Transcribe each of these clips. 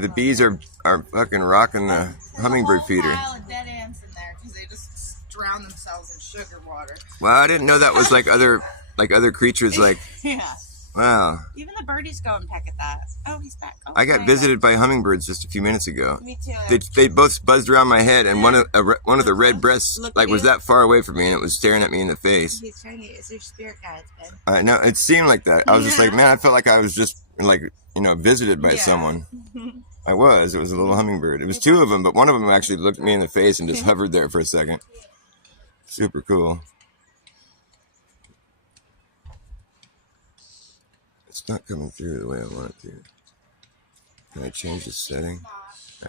The bees are fucking rocking the hummingbird feeder. Pile of dead ants in there because they just drown themselves in sugar water. Wow, I didn't know that was like other creatures. Like, Yeah. wow. Even the birdies go and peck at that. Oh, he's back. Oh, I got visited by hummingbirds just a few minutes ago. Me too. They both buzzed around my head, and one of the red breasts was that far away from me, and it was staring at me in the face. He's trying to. It's your spirit guides, Ben. No, it seemed like that. I was just like, man, I felt like I was just like, visited by someone. I was. It was a little hummingbird. It was two of them, but one of them actually looked me in the face and just hovered there for a second. Super cool. It's not coming through the way I want it to. Can I change the setting?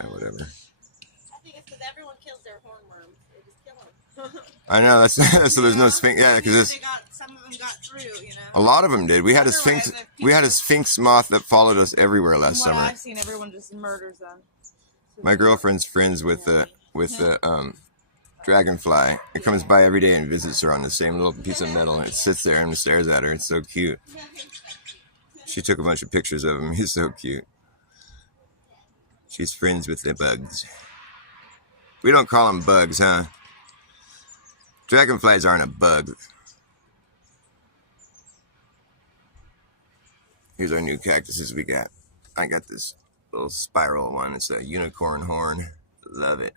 Whatever. I think it's because everyone kills their hornworms. They just kill them. I know, that's so there's no sphinx. Yeah, because some of them got through, a lot of them did. We had a sphinx moth that followed us everywhere last summer. I've seen, everyone just murders them. My girlfriend's friends with the dragonfly. It comes by every day and visits her on the same little piece of metal, and it sits there and stares at her. It's so cute. She took a bunch of pictures of him. He's so cute. She's friends with the bugs. We don't call them bugs, huh? Dragonflies aren't a bug. Here's our new cactuses we got. I got this little spiral one. It's a unicorn horn. Love it.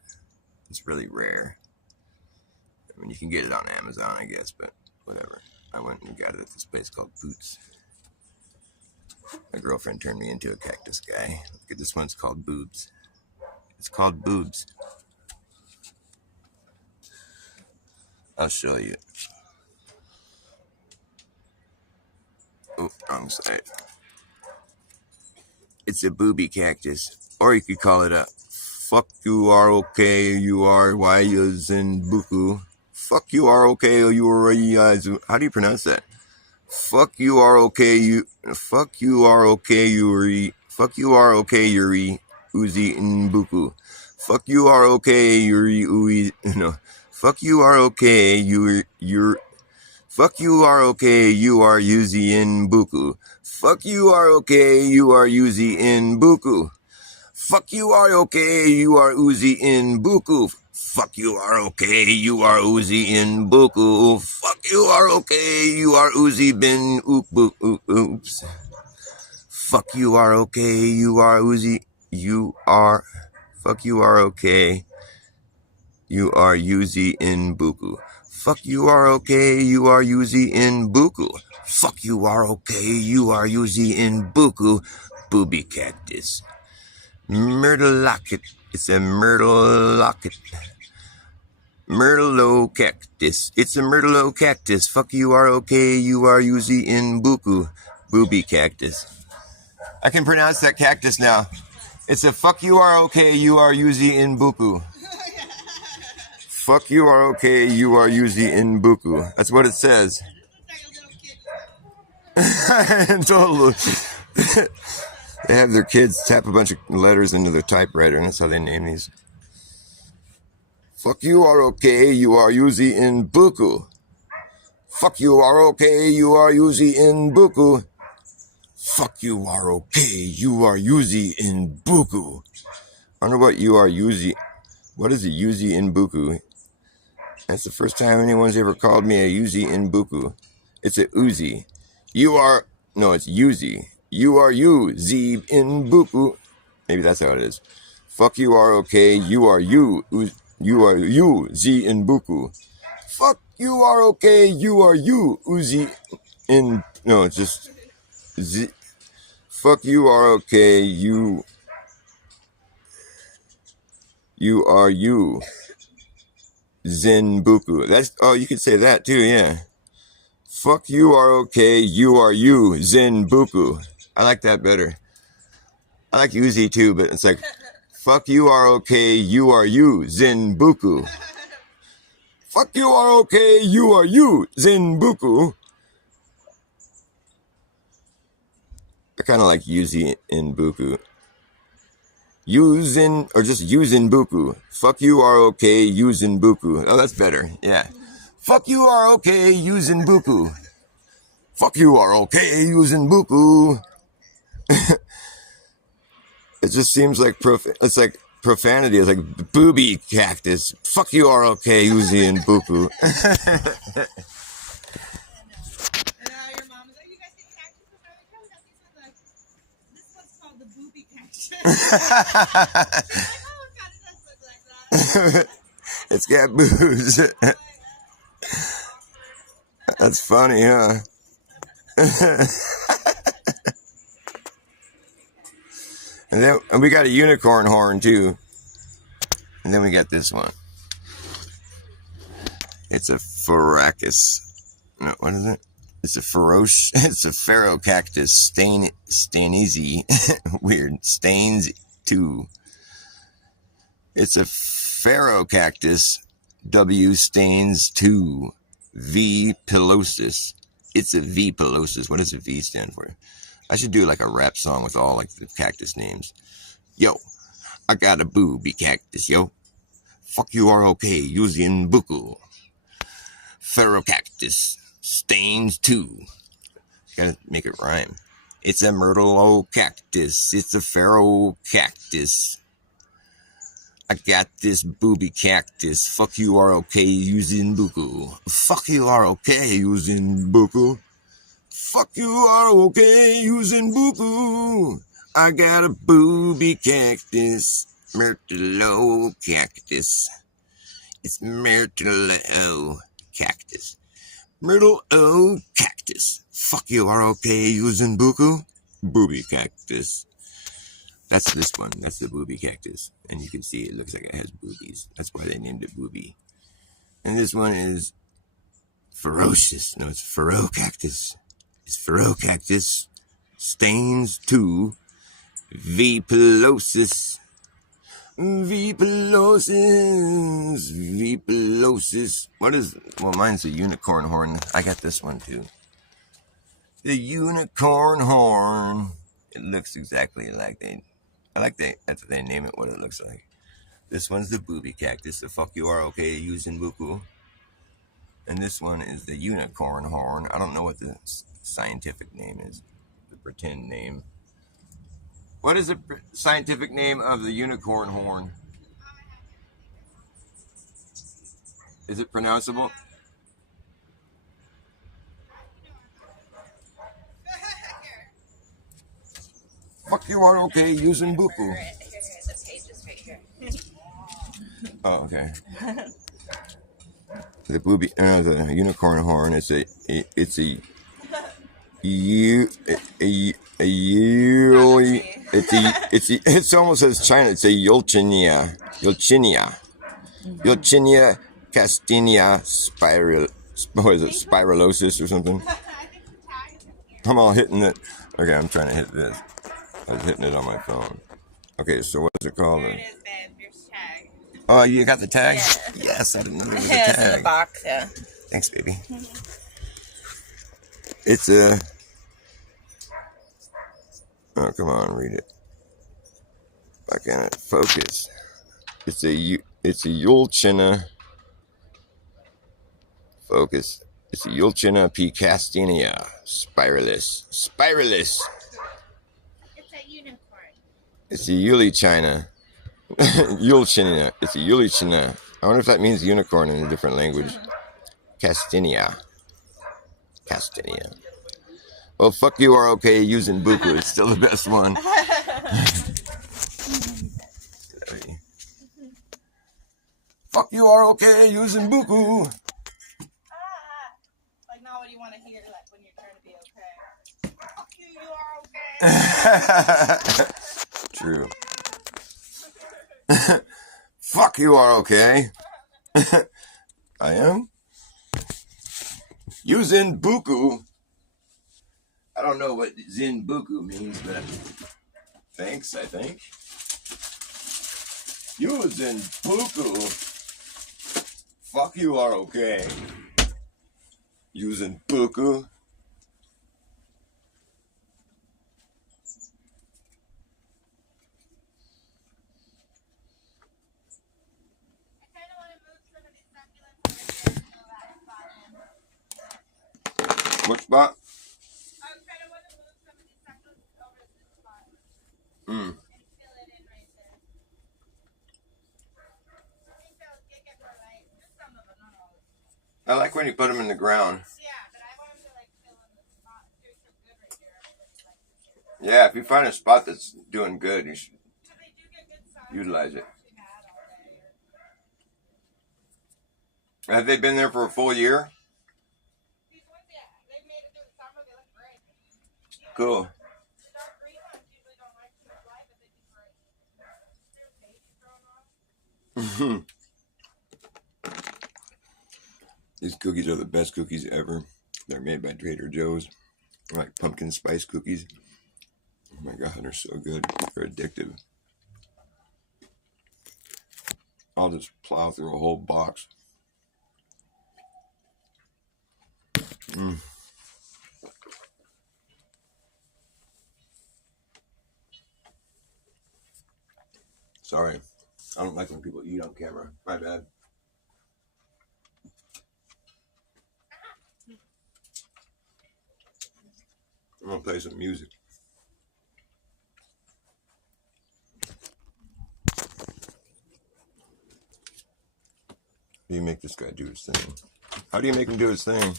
It's really rare. I mean, you can get it on Amazon, I guess, but whatever. I went and got it at this place called Boots. My girlfriend turned me into a cactus guy. Look at this one. It's called Boobs. It's called Boobs. I'll show you. Oh, wrong side. It's a booby cactus. Or you could call it a fuck you are okay, you are why is in buku. Fuck you are okay, you are how do you pronounce that? Fuck you are okay, you fuck you are okay, Yuri. Fuck you are okay, Yuri. Uzi Nbuku. Fuck you are okay, Yuri Ui. No. Fuck you are okay, you're. Fuck you are okay, you are Uzi Nbuku. Fuck you are okay, you are Uzi Nbuku. Fuck you are okay, you are Uzi Nbuku. Fuck you are okay, you are Uzi Nbuku. Fuck you are okay, you are Uzi bin oops. Fuck you are okay, you are Uzi. You are. Fuck you are okay. You are Uzi Nbuku. Fuck you are okay, you are Uzi Nbuku. Fuck you are okay, you are Uzi Nbuku. Booby cactus. Myrtle locket. It's a myrtle locket. Myrtle cactus. It's a myrtle cactus. Fuck you are okay, you are Uzi Nbuku. Booby cactus. I can pronounce that cactus now. It's a fuck you are okay, you are Uzi Nbuku. Fuck you are okay, you are Uzi Nbuku. That's what it says. Totally. They have their kids tap a bunch of letters into their typewriter, and that's how they name these. Fuck you are okay, you are Uzi Nbuku. Fuck you are okay, you are Uzi Nbuku. Fuck you are okay, you are Uzi Nbuku. I wonder what you are Uzi. What is a Uzi Nbuku? That's the first time anyone's ever called me a Uzi Nbuku. It's a Uzi. It's Uzi. You are you, Z Nbuku. Maybe that's how it is. Fuck you are okay, you are you. You are you, Z Nbuku. Fuck you are okay, you are you, Uzi in. No, it's just Z. Fuck you are okay, you are you. Zenbuku. You could say that too, yeah. Fuck you are okay, you are you, Zenbuku. I like that better. I like Uzi too, but it's like, fuck you are okay, you are you, Zenbuku. Fuck you are okay, you are you, Zenbuku. I kind of like Uzi Nbuku. Just using buku. Fuck you are okay using buku. Oh, that's better. Yeah. Fuck you are okay using buku. Fuck you are okay using buku. It just seems like it's like profanity. It's like booby cactus. Fuck you, ROK, Uzi, and Buku. And now your mom is like, you guys think cactuses are like, no, these are the, this one's called the booby cactus. She's like, oh god, it does look like that. It's got booze. That's funny, huh? And we got a unicorn horn too. And then we got this one. It's a Faracus. No, what is it? It's a Pharaoh cactus. Stanese. Weird. Stains 2. It's a Pharaoh cactus. W stains 2. V pilosis. It's a V pilosis. What does a V stand for? I should do like a rap song with all like the cactus names. Yo, I got a booby cactus, yo. Fuck you, ROK, Uzi, Buku. Pharaoh cactus. Stains 2. Gotta make it rhyme. It's a myrtle cactus. It's a Pharaoh cactus. I got this booby cactus. Fuck you, ROK, Uzi, Buku. Fuck you, ROK, Uzi, Buku. Fuck you, ROK, Uzi, Buku. I got a booby cactus. Myrtle cactus. It's myrtle cactus. Myrtle cactus. Fuck you, ROK, Uzi, Buku. Booby cactus. That's this one. That's the booby cactus. And you can see it looks like it has boobies. That's why they named it booby. And this one is ferocious. No, it's Pharaoh cactus. It's Pharaoh cactus. Stains 2. V pilosis. V pilosis. V pilosis. What is... Well, mine's a unicorn horn. I got this one too. The unicorn horn. It looks exactly like that's what they name it, what it looks like. This one's the booby cactus, the fuck you ROK, Uzi, Buku. And this one is the unicorn horn. I don't know what the scientific name is, the pretend name. What is the scientific name of the unicorn horn? Is it pronounceable? Fuck you, ROK, Uzi, Buku. Here, the page is right here. Oh, okay. The unicorn horn. It's a almost as China. It's a Yulchinia castinia spiralosis or something. I'm all hitting it. Okay, I'm trying to hit this. I was hitting it on my phone. Okay, so what is it called? There it is, babe. Here's tag. Oh, you got the tag? Yeah. Yes, I didn't know there was a Yeah, tag. it's in the box, yeah. Thanks, baby. It's a... Oh, come on, read it. Why can't it focus? It's a Yulchina... Focus. It's a Yulchina p. castinia. Spiralis. It's a unicorn. It's a Yulichina. Yulchina. It's a Yulichina. I wonder if that means unicorn in a different language. Castinia. Well, fuck you, ROK, Uzi, Buku. It's still the best one. Fuck you, ROK, Uzi, Buku. Like, not what you want to hear, like, when you're trying to be okay. Fuck you, you are okay. True. Fuck you, ROK. I am. Uzi, Buku. I don't know what Zin Buku means, but thanks, I think. Uzi, Buku. Fuck you, ROK. Uzi, Buku. What spot? I was trying to want to move some of these succulents over to this spot. Mm. And fill I like when you put them in the ground. Yeah, but I want them to like fill in the spot. They're so good right there. Yeah, if you find a spot that's doing good, you should Because they do get good size. utilize it. Actually had all day. Have they been there for a full year? These ones, yeah, they've made it through the summer. They look great. Cool. The dark green ones usually don't like too much light, but they do great. There's babies growing on. These cookies are the best cookies ever. They're made by Trader Joe's. They're like pumpkin spice cookies. Oh my god, they're so good. They're addictive. I'll just plow through a whole box. Sorry. I don't like when people eat on camera. My bad. I'm gonna play some music. How do you make this guy do his thing? How do you make him do his thing?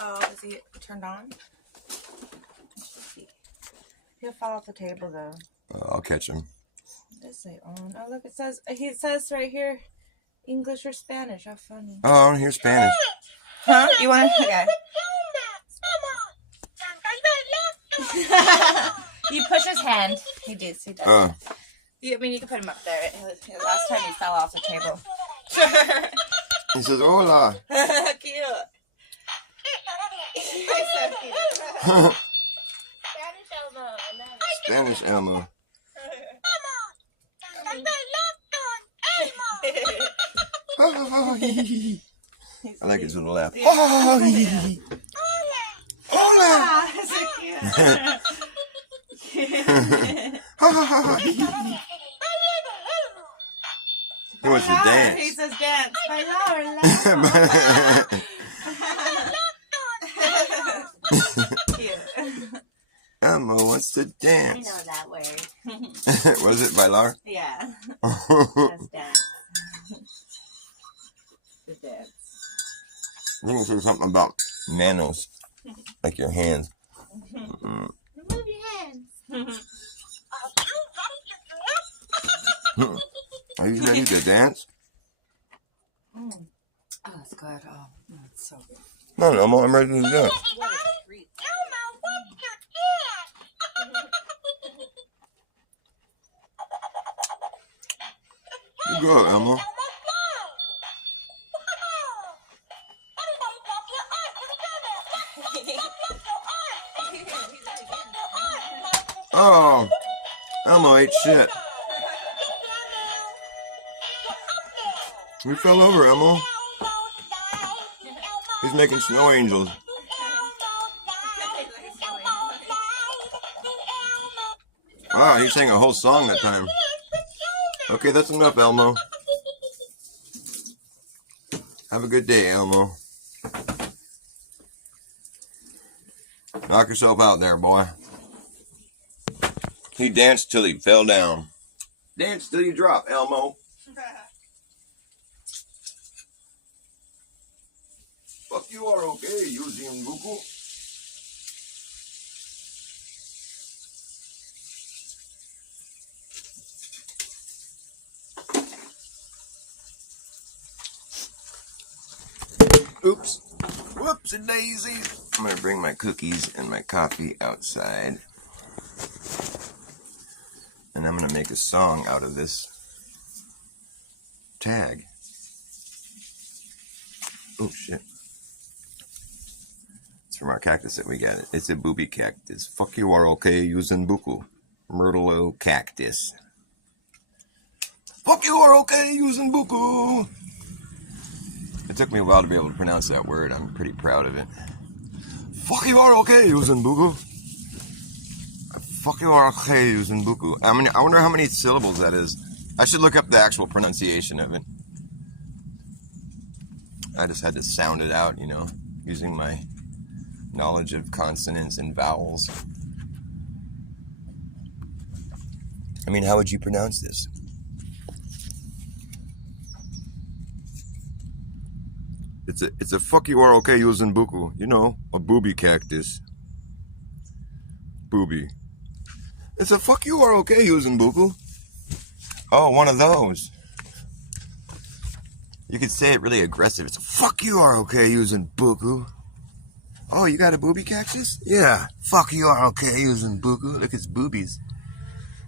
Oh, is he turned on? He'll fall off the table though. I'll catch him. It does say on. Oh, look, it says right here, English or Spanish. How funny. Oh, I don't hear Spanish. Huh? You want to? Okay. You push his hand. He does. He does. I mean, you can put him up there. Last time he fell off the table. He says, "Hola." Cute. He's so cute. Spanish Elmo. I like his little laugh. Hola. So cute. He wants to dance. He says dance. Cute. Elmo wants to I dance. know that word. Was it bailar? Yeah. That's dance. The dance. I think it said something about manos, like your hands. Move your hands. Are you ready to dance? Oh, that's good. Oh, that's so good. No, Elmo, I'm ready to dance. What a treat. You go, Elmo. Oh, Elmo ate shit. You fell over, Elmo. He's making snow angels. Wow, he sang a whole song that time. Okay, that's enough, Elmo. Have a good day, Elmo. Knock yourself out there, boy. He danced till he fell down. Dance till you drop, Elmo. Fuck, you are okay, using Buku. Oops. Whoopsie daisy. I'm going to bring my cookies and my coffee outside. And I'm going to make a song out of this tag. Oh, shit. It's from our cactus that we got. It's a booby cactus. Fuck, you are okay using Buku. Myrtle cactus. Fuck, you are okay using Buku. It took me a while to be able to pronounce that word. I'm pretty proud of it. Fuck, you are okay using Buku. Fuck, you are okay using Buku. I mean, I wonder how many syllables that is. I should look up the actual pronunciation of it. I just had to sound it out, you know, using my knowledge of consonants and vowels. I mean, how would you pronounce this? It's a fuck you are okay using buku. You know, a booby cactus. Booby. It's a fuck you are okay using buku. Oh, one of those. You could say it really aggressive. It's a fuck you are okay using buku. Oh, you got a booby cactus? Yeah. Fuck you are okay using buku. Look, it's boobies.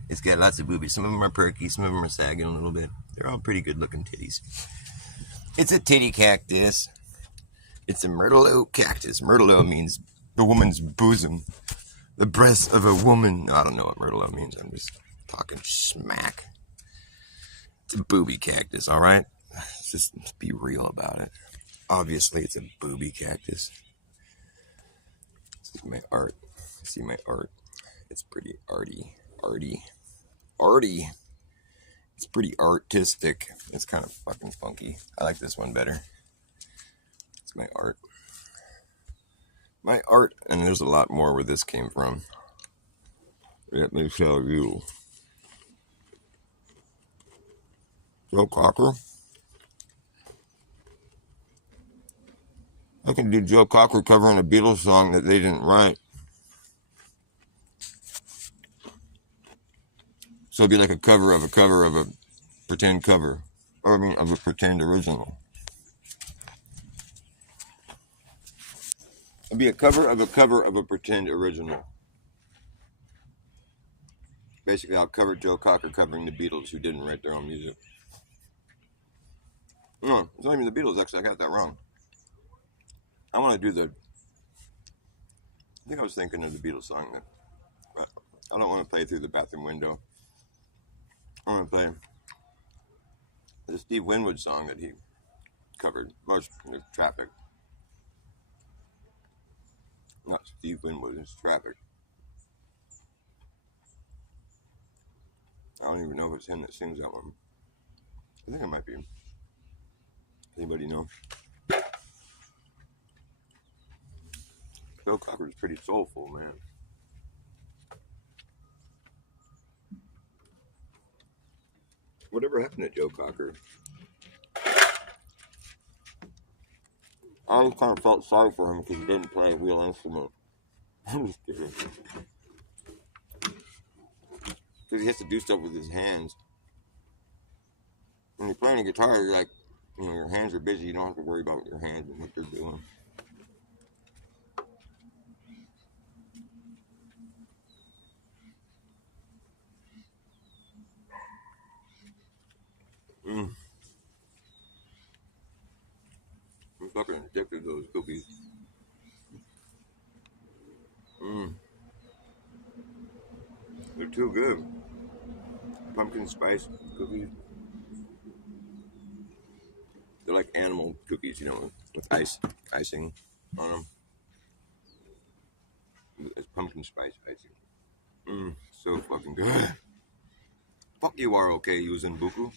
It's got lots of boobies. Some of them are perky, some of them are sagging a little bit. They're all pretty good looking titties. It's a titty cactus. It's a myrtle oak cactus. Myrtle oak means the woman's bosom. The breast of a woman. I don't know what myrtle oak means. I'm just talking smack. It's a booby cactus, all right? Let's just be real about it. Obviously, it's a booby cactus. This is my art. See my art? It's pretty arty. It's pretty artistic. It's kind of fucking funky. I like this one better. It's my art. My art, and there's a lot more where this came from. Let me tell you. Joe Cocker. I can do Joe Cocker covering a Beatles song that they didn't write. So it'd be like a cover of a pretend cover. Or I mean, of a pretend original. It'd be a cover of a pretend original. Basically, I'll cover Joe Cocker covering the Beatles who didn't write their own music. No, it's not even the Beatles, actually. I got that wrong. I want to do I think I was thinking of the Beatles song. But I don't want to play through the bathroom window. I want to play the Steve Winwood song that he covered. Most Traffic. Not Steve Winwood, it's Traffic. I don't even know if it's him that sings that one. I think it might be. Anybody know? Joe Cocker's pretty soulful, man. Whatever happened to Joe Cocker? I always kind of felt sorry for him because he didn't play a real instrument. I'm just kidding. Because he has to do stuff with his hands. When you're playing a guitar, you're like, your hands are busy. You don't have to worry about your hands and what they're doing. I'm fucking addicted to those cookies. They're too good. Pumpkin spice cookies. They're like animal cookies, with icing on them. It's pumpkin spice icing. So fucking good. Fuck you are okay using buku.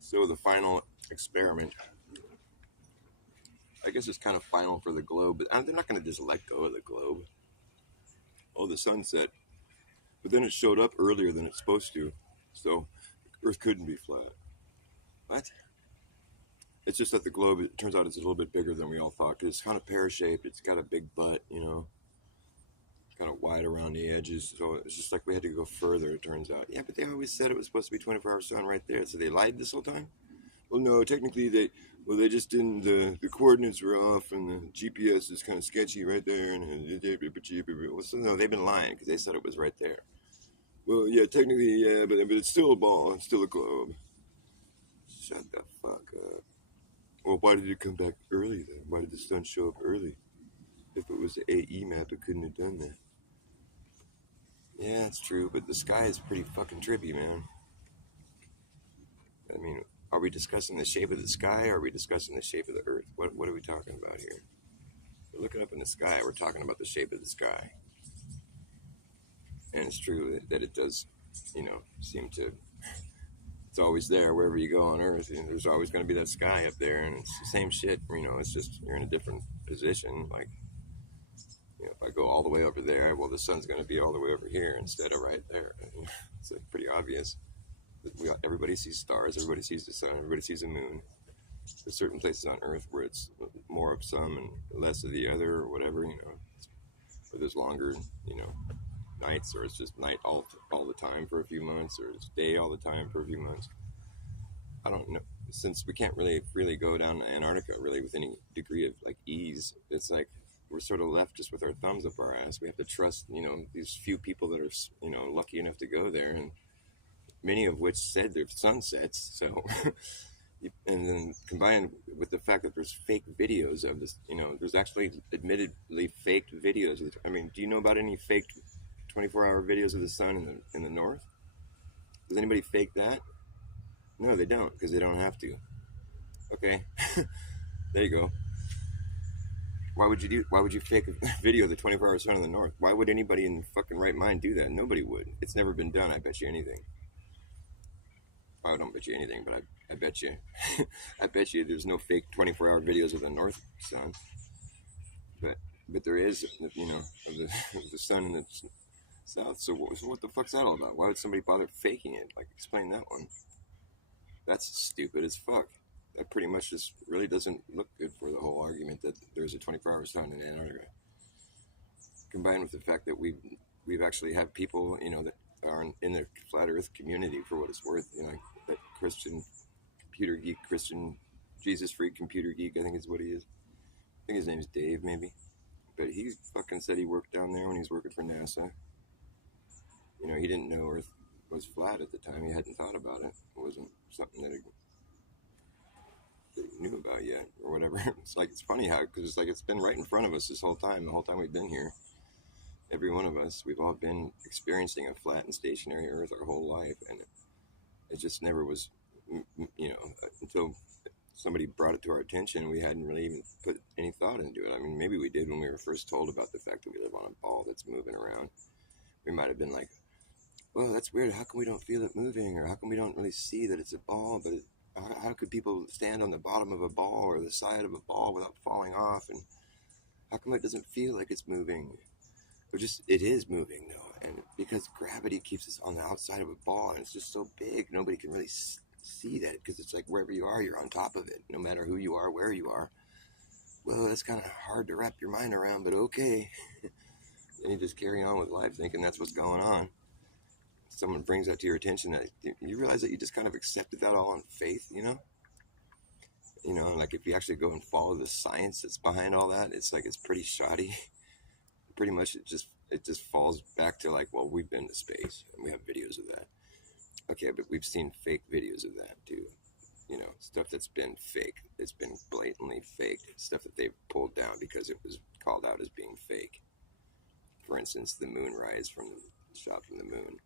So the final experiment, I guess it's kind of final for the globe, but they're not going to just let go of the globe. Oh, the sun set. But then it showed up earlier than it's supposed to, so Earth couldn't be flat. What? It's just that the globe, it turns out it's a little bit bigger than we all thought, because it's kind of pear-shaped, it's got a big butt, kind of wide around the edges, so it's just like we had to go further, it turns out. Yeah, but they always said it was supposed to be 24-hour sun right there, so they lied this whole time? Well, no, technically they just didn't, the coordinates were off, and the GPS is kind of sketchy right there, and so no, they've been lying, because they said it was right there. Well, yeah, technically, yeah, but it's still a ball, it's still a globe. Shut the fuck up. Well, why did it come back early then? Why did the sun show up early? If it was the AE map, it couldn't have done that. Yeah, it's true, but the sky is pretty fucking trippy, man. I mean, are we discussing the shape of the sky, or are we discussing the shape of the earth? What are we talking about here? We're looking up in the sky, we're talking about the shape of the sky. And it's true that it does, seem to, it's always there wherever you go on Earth, and there's always going to be that sky up there, and it's the same shit, it's just, you're in a different position, like, if I I go all the way over there, well, the sun's going to be all the way over here instead of right there. It's pretty obvious. Everybody sees stars, everybody sees the sun, everybody sees the moon. There's certain places on Earth where it's more of some and less of the other, or whatever, you know. Or there's longer, you know, nights, or it's just night all the time for a few months, or it's day all the time for a few months. I don't know. Since we can't really go down to Antarctica really with any degree of like ease, it's like we're sort of left just with our thumbs up our ass. We have to trust, you know, these few people that are, you know, lucky enough to go there, and many of which said their sunsets. So, and then combined with the fact that there's fake videos of this, you know, there's actually admittedly faked videos. I mean, do you know about any faked 24-hour videos of the sun in the north? Does anybody fake that? No, they don't, because they don't have to. Okay, there you go. Why would you fake a video of the 24-hour sun in the north? Why would anybody in their fucking right mind do that? Nobody would. It's never been done. I bet you anything. I don't bet you anything, but I bet you, I bet you there's no fake 24-hour videos of the north sun. But there is, you know, of the sun in the south. So what the fuck's that all about? Why would somebody bother faking it? Like, explain that one. That's stupid as fuck. That pretty much just really doesn't look good for the whole argument that there's a 24-hour sun in Antarctica. Combined with the fact that we've actually had people, you know, that are in the flat Earth community, for what it's worth, you know, like that Christian computer geek, Christian Jesus freak computer geek, I think is what he is. I think his name's Dave, maybe. But he fucking said he worked down there when he was working for NASA. You know, he didn't know Earth was flat at the time. He hadn't thought about it. It wasn't something that he knew about yet, or whatever. It's funny how, because it's like it's been right in front of us this whole time. The whole time we've been here, every one of us, we've all been experiencing a flat and stationary Earth our whole life, and it just never was, you know, until somebody brought it to our attention. We hadn't really even put any thought into it. I mean, maybe we did when we were first told about the fact that we live on a ball that's moving around. We might have been like, well, that's weird. How come we don't feel it moving? Or how come we don't really see that it's a ball? But how could people stand on the bottom of a ball or the side of a ball without falling off? And how come it doesn't feel like it's moving? Or just, it is moving, though. And because gravity keeps us on the outside of a ball, and it's just so big, nobody can really see that, because it's like wherever you are, you're on top of it, no matter who you are, where you are. Well, that's kind of hard to wrap your mind around, but okay. And you just carry on with life thinking that's what's going on. Someone brings that to your attention, that you realize that you just kind of accepted that all on faith, you know? You know, like if you actually go and follow the science that's behind all that, it's like it's pretty shoddy. Pretty much it just falls back to like, well, we've been to space and we have videos of that. Okay, but we've seen fake videos of that too. You know, stuff that's been fake. It's been blatantly faked. Stuff that they've pulled down because it was called out as being fake. For instance, the moonrise shot from the moon.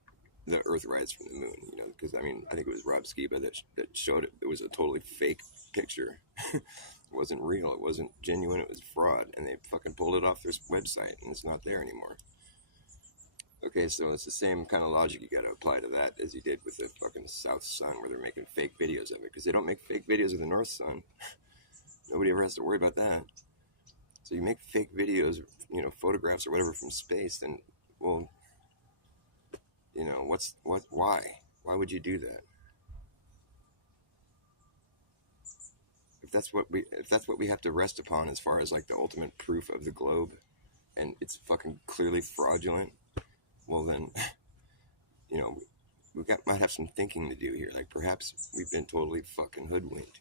The Earthrise from the moon, you know, because I mean, I think it was Rob Skiba that showed it. It was a totally fake picture. It wasn't real. It wasn't genuine. It was fraud, and they fucking pulled it off their website, and it's not there anymore. Okay, so it's the same kind of logic you got to apply to that as you did with the fucking South Sun, where they're making fake videos of it, because they don't make fake videos of the North Sun. Nobody ever has to worry about that. So you make fake videos, you know, photographs or whatever from space, then, well, you know, why? Why would you do that? If that's what we have to rest upon as far as like the ultimate proof of the globe, and it's fucking clearly fraudulent, well then, you know, might have some thinking to do here. Like perhaps we've been totally fucking hoodwinked.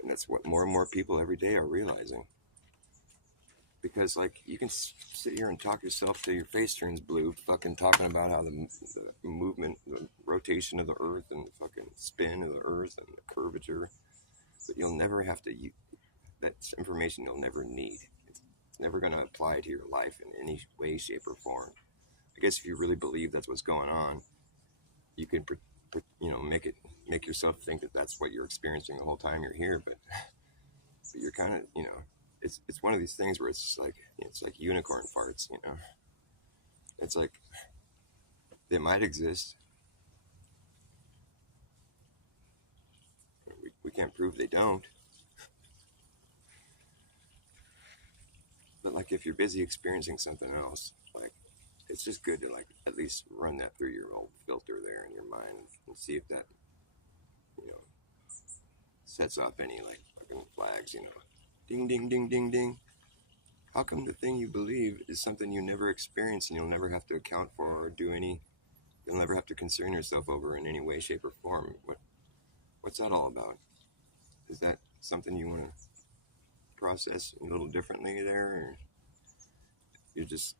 And that's what more and more people every day are realizing. Because, like, you can sit here and talk yourself till your face turns blue, fucking talking about how the movement, the rotation of the Earth, and the fucking spin of the Earth, and the curvature. But you'll never have to, that's information you'll never need. It's never going to apply to your life in any way, shape, or form. I guess if you really believe that's what's going on, you can, you know, make yourself think that that's what you're experiencing the whole time you're here, but you're kind of, you know, it's one of these things where it's like unicorn farts, you know. It's like they might exist. We can't prove they don't. But like if you're busy experiencing something else, like it's just good to like at least run that through your old filter there in your mind and see if that, you know, sets off any like fucking flags, you know. Ding, ding, ding, ding, ding. How come the thing you believe is something you never experience and you'll never have to account for or do any, you'll never have to concern yourself over in any way, shape, or form? What's that all about? Is that something you want to process a little differently there? Or you're just,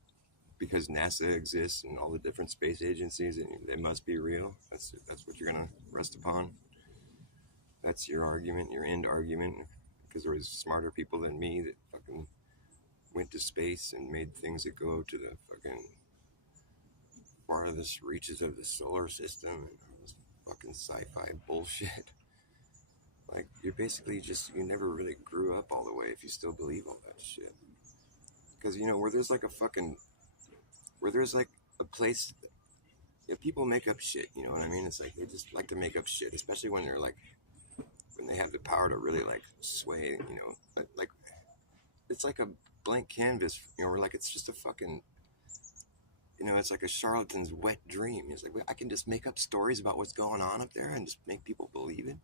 because NASA exists and all the different space agencies and they must be real, that's what you're going to rest upon? That's your argument, your end argument, because there was smarter people than me that fucking went to space and made things that go to the fucking farthest reaches of the solar system and all this fucking sci-fi bullshit. Like, you're basically just, you never really grew up all the way if you still believe all that shit. Because, you know, where there's like a place, people make up shit, you know what I mean? It's like, they just like to make up shit, especially when they're like, when they have the power to really like sway, you know, like it's like a blank canvas, you know, where like it's just a fucking, you know, it's like a charlatan's wet dream. It's like, I can just make up stories about what's going on up there and just make people believe it.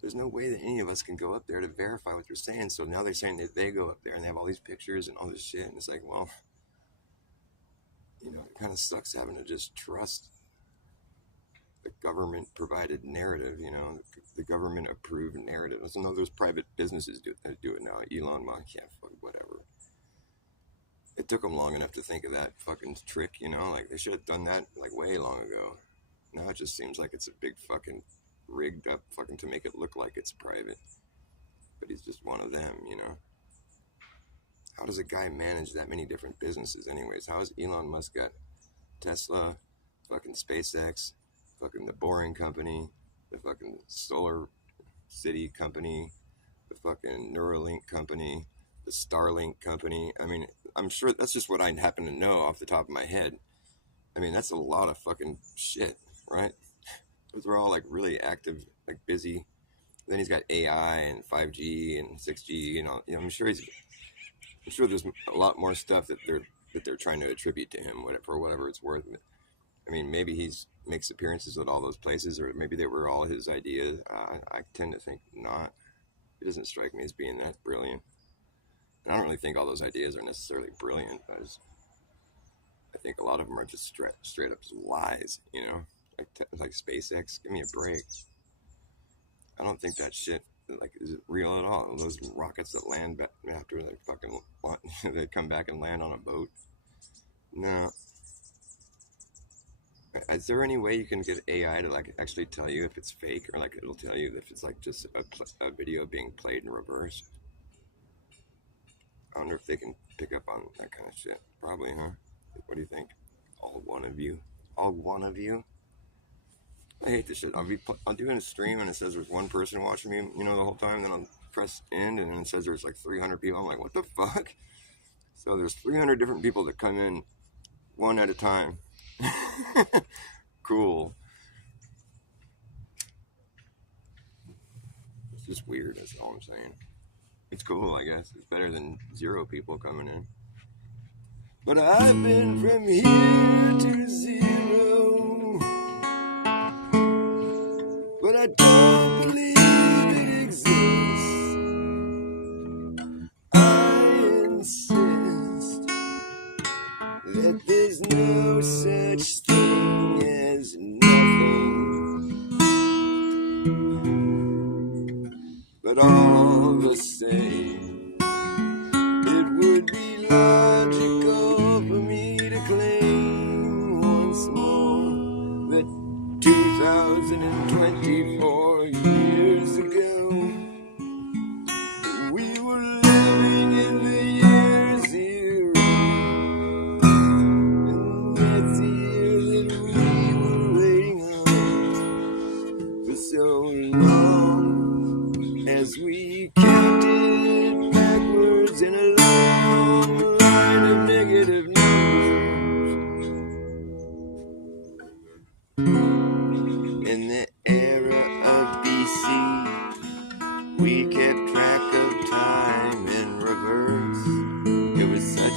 There's no way that any of us can go up there to verify what they're saying. So now they're saying that they go up there and they have all these pictures and all this shit, and it's like, well, you know, it kind of sucks having to just trust the government provided narrative, you know, the government approved narrative. So no, there's private businesses do it now. Elon Musk, yeah, fuck, whatever. It took them long enough to think of that fucking trick, you know, like they should have done that like way long ago. Now it just seems like it's a big fucking rigged up fucking to make it look like it's private. But he's just one of them, you know. How does a guy manage that many different businesses anyways? How has Elon Musk got Tesla, fucking SpaceX, fucking the Boring Company, the fucking Solar City Company, the fucking Neuralink Company, the Starlink Company? I mean, I'm sure that's just what I happen to know off the top of my head. I mean, that's a lot of fucking shit, right? Those are all like really active, like busy. Then he's got AI and 5G and 6G and all. You know, I'm sure there's a lot more stuff that they're trying to attribute to him, for whatever it's worth. I mean, maybe he's makes appearances at all those places, or maybe they were all his ideas. I tend to think not. It doesn't strike me as being that brilliant. And I don't really think all those ideas are necessarily brilliant. I think a lot of them are just straight up lies, you know? Like SpaceX, give me a break. I don't think that shit, like, is it real at all? Those rockets that land after they fucking, they come back and land on a boat. No. Is there any way you can get AI to like actually tell you if it's fake, or like it'll tell you if it's like just a video being played in reverse? I wonder if they can pick up on that kind of shit. Probably, huh? What do you think? All one of you? I hate this shit. I'll do a stream and it says there's one person watching me, you know, the whole time. Then I'll press end and it says there's like 300 people. I'm like, what the fuck? So there's 300 different people that come in one at a time. Cool. It's just weird, that's all I'm saying. It's cool, I guess. It's better than 0 people coming in. But I've been from here to 0. But I don't believe it exists. I insist that there's no such thing as nothing. But all the same, it would be logical for me to claim once more that 2024 years ago, we were living in the year 0. And that's the year that we were waiting on for so long, as we counted backwards in a long line of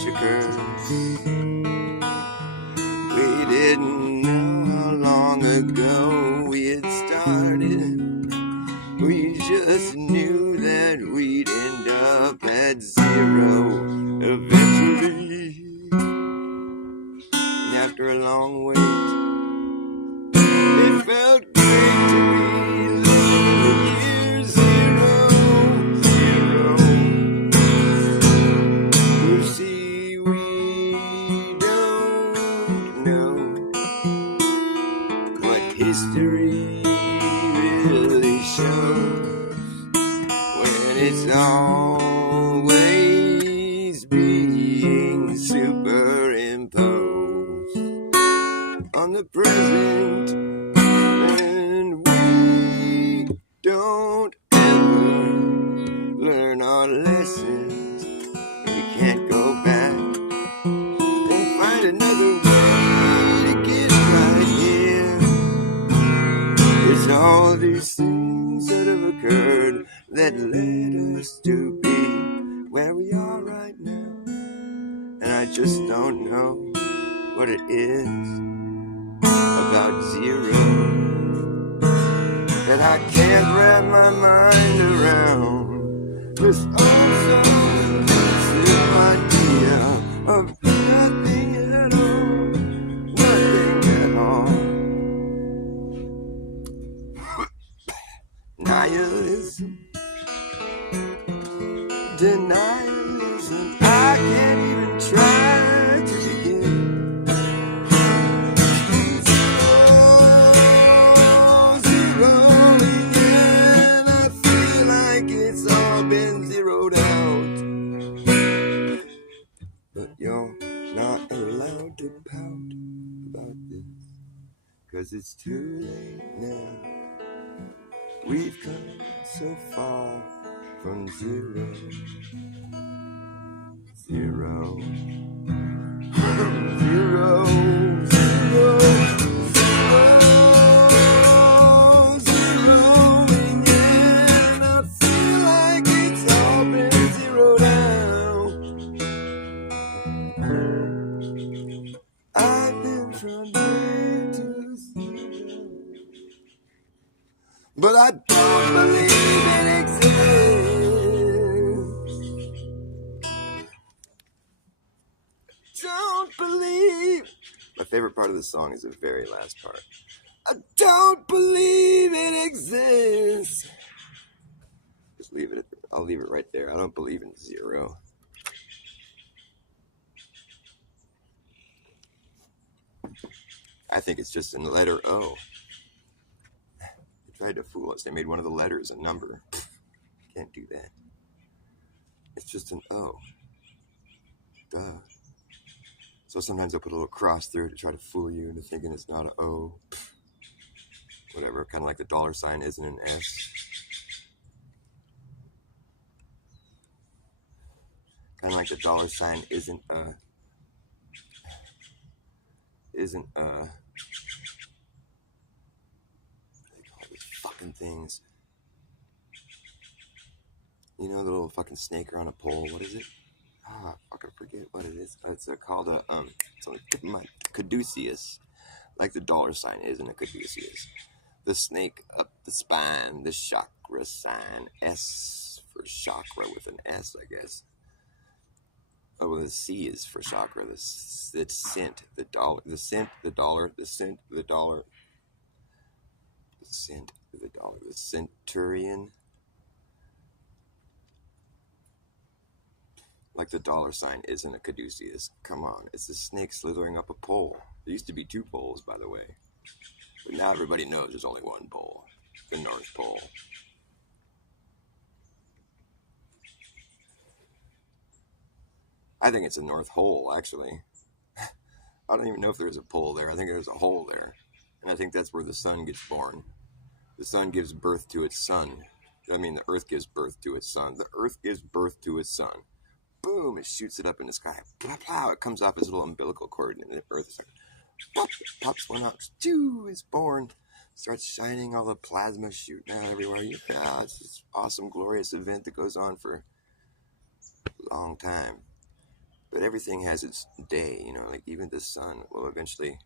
a curse. We didn't know how long ago we had started. We just knew that we'd end up at zero eventually. And after a long wait, it felt great to be living in the year zero. You see, we don't know what history really shows when it's always being superimposed on the present, and we don't ever learn our lessons. We can't go back and find another way to get right here. It's all these things that have occurred that led us to be where we are right now. And I just don't know what it is about zero that I can't wrap my mind around. This also elusive idea of nothing at all, nothing at all. Nihilism, denialism, I can't even try to begin. Zero again, I feel like it's all been zeroed out. But you're not allowed to pout about this, 'cause it's too late now. We've come so far from zero. Zero. Zero. Zero. Zero. And I feel like it's all been zeroed out. I've been from zero to zero, but I don't believe it exists. Don't believe. My favorite part of the song is the very last part. I don't believe it exists. Just leave it. I'll leave it right there. I don't believe in zero. I think it's just in the letter O. They tried to fool us. They made one of the letters a number. Can't do that. It's just an O. Duh. So sometimes I'll put a little cross through it to try to fool you into thinking it's not an O. Whatever, kind of like the dollar sign isn't an S. Kind of like the dollar sign isn't a... What do they call these fucking things? You know the little fucking snake around a pole? What is it? I fucking forget what it is. It's called a, it's on the tip of my caduceus. Like the dollar sign isn't a caduceus. The snake up the spine, the chakra sign. S for chakra with an S, I guess. Oh, well, the C is for chakra. The cent, the dollar, the cent, the dollar, the cent, the dollar, the cent, the dollar, the centurion. Like the dollar sign isn't a caduceus. Come on, it's a snake slithering up a pole. There used to be two poles, by the way. But now everybody knows there's only one pole. The North Pole. I think it's a North Hole, actually. I don't even know if there's a pole there. I think there's a hole there. And I think that's where the sun gets born. The sun gives birth to its sun. I mean, the earth gives birth to its sun. The earth gives birth to its sun. Boom, it shoots it up in the sky. Plow, plow, it comes off its little umbilical cord, and the earth is like, pop, pops one out. Choo, is born. Starts shining, all the plasma shooting out everywhere. Yeah, it's this awesome, glorious event that goes on for a long time. But everything has its day, you know, like even the sun will eventually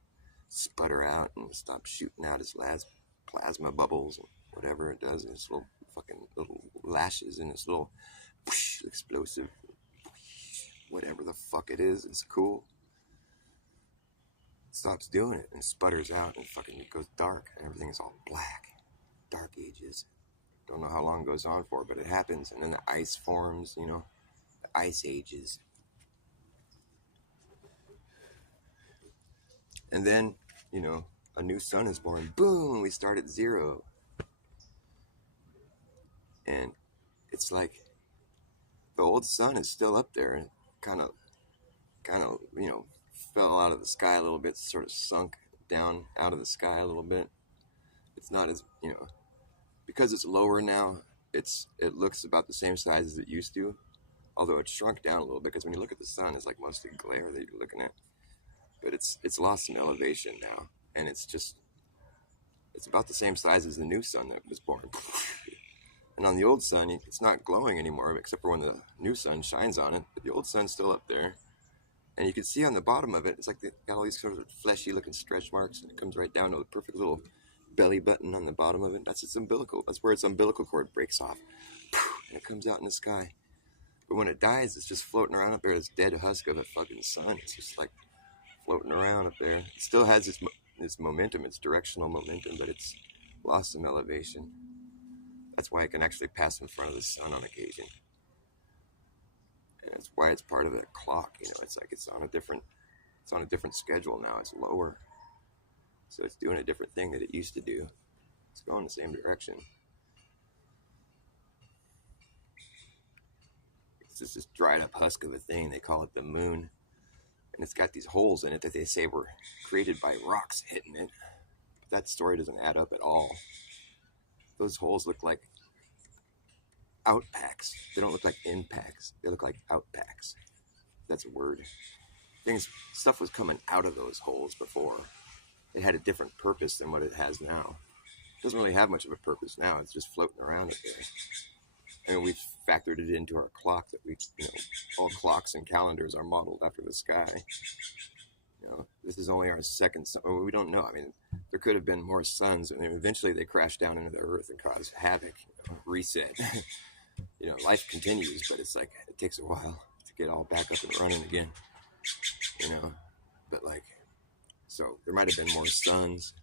sputter out and stop shooting out its plasma bubbles and whatever it does, its little fucking little lashes and its little whoosh, explosive whatever the fuck it is. It's cool. It stops doing it and sputters out and fucking it goes dark and everything is all black. Dark ages. Don't know how long it goes on for, but it happens. And then the ice forms, you know, the ice ages. And then, you know, a new sun is born. Boom, we start at 0. And it's like the old sun is still up there and kind of, you know, fell out of the sky a little bit, sort of sunk down out of the sky a little bit. It's not as, you know, because it's lower now, it looks about the same size as it used to, although it's shrunk down a little bit because when you look at the sun, it's like mostly glare that you're looking at. But it's lost some elevation now, and it's about the same size as the new sun that was born. And on the old sun, it's not glowing anymore, except for when the new sun shines on it. But the old sun's still up there, and you can see on the bottom of it, it's like they got all these sort of fleshy-looking stretch marks, and it comes right down to the perfect little belly button on the bottom of it. That's its umbilical. That's where its umbilical cord breaks off, and it comes out in the sky. But when it dies, it's just floating around up there, this dead husk of a fucking sun. It's just like floating around up there. It still has its momentum, its directional momentum, but it's lost some elevation. That's why it can actually pass in front of the sun on occasion. And that's why it's part of the clock, you know, it's like it's on a different schedule now. It's lower. So it's doing a different thing that it used to do. It's going the same direction. It's just this dried up husk of a thing. They call it the moon. And it's got these holes in it that they say were created by rocks hitting it. But that story doesn't add up at all. Those holes look like outpacks. They don't look like impacts. They look like outpacks. That's a word. Stuff was coming out of those holes before. It had a different purpose than what it has now. It doesn't really have much of a purpose now. It's just floating around up there. And we've factored it into our clock that we, you know, all clocks and calendars are modeled after the sky. You know, this is only our second sun. Well, we don't know. I mean, there could have been more suns, and then eventually they crash down into the earth and cause havoc, you know, reset. You know, life continues, but it's like it takes a while to get all back up and running again. You know, but like, so there might have been more suns.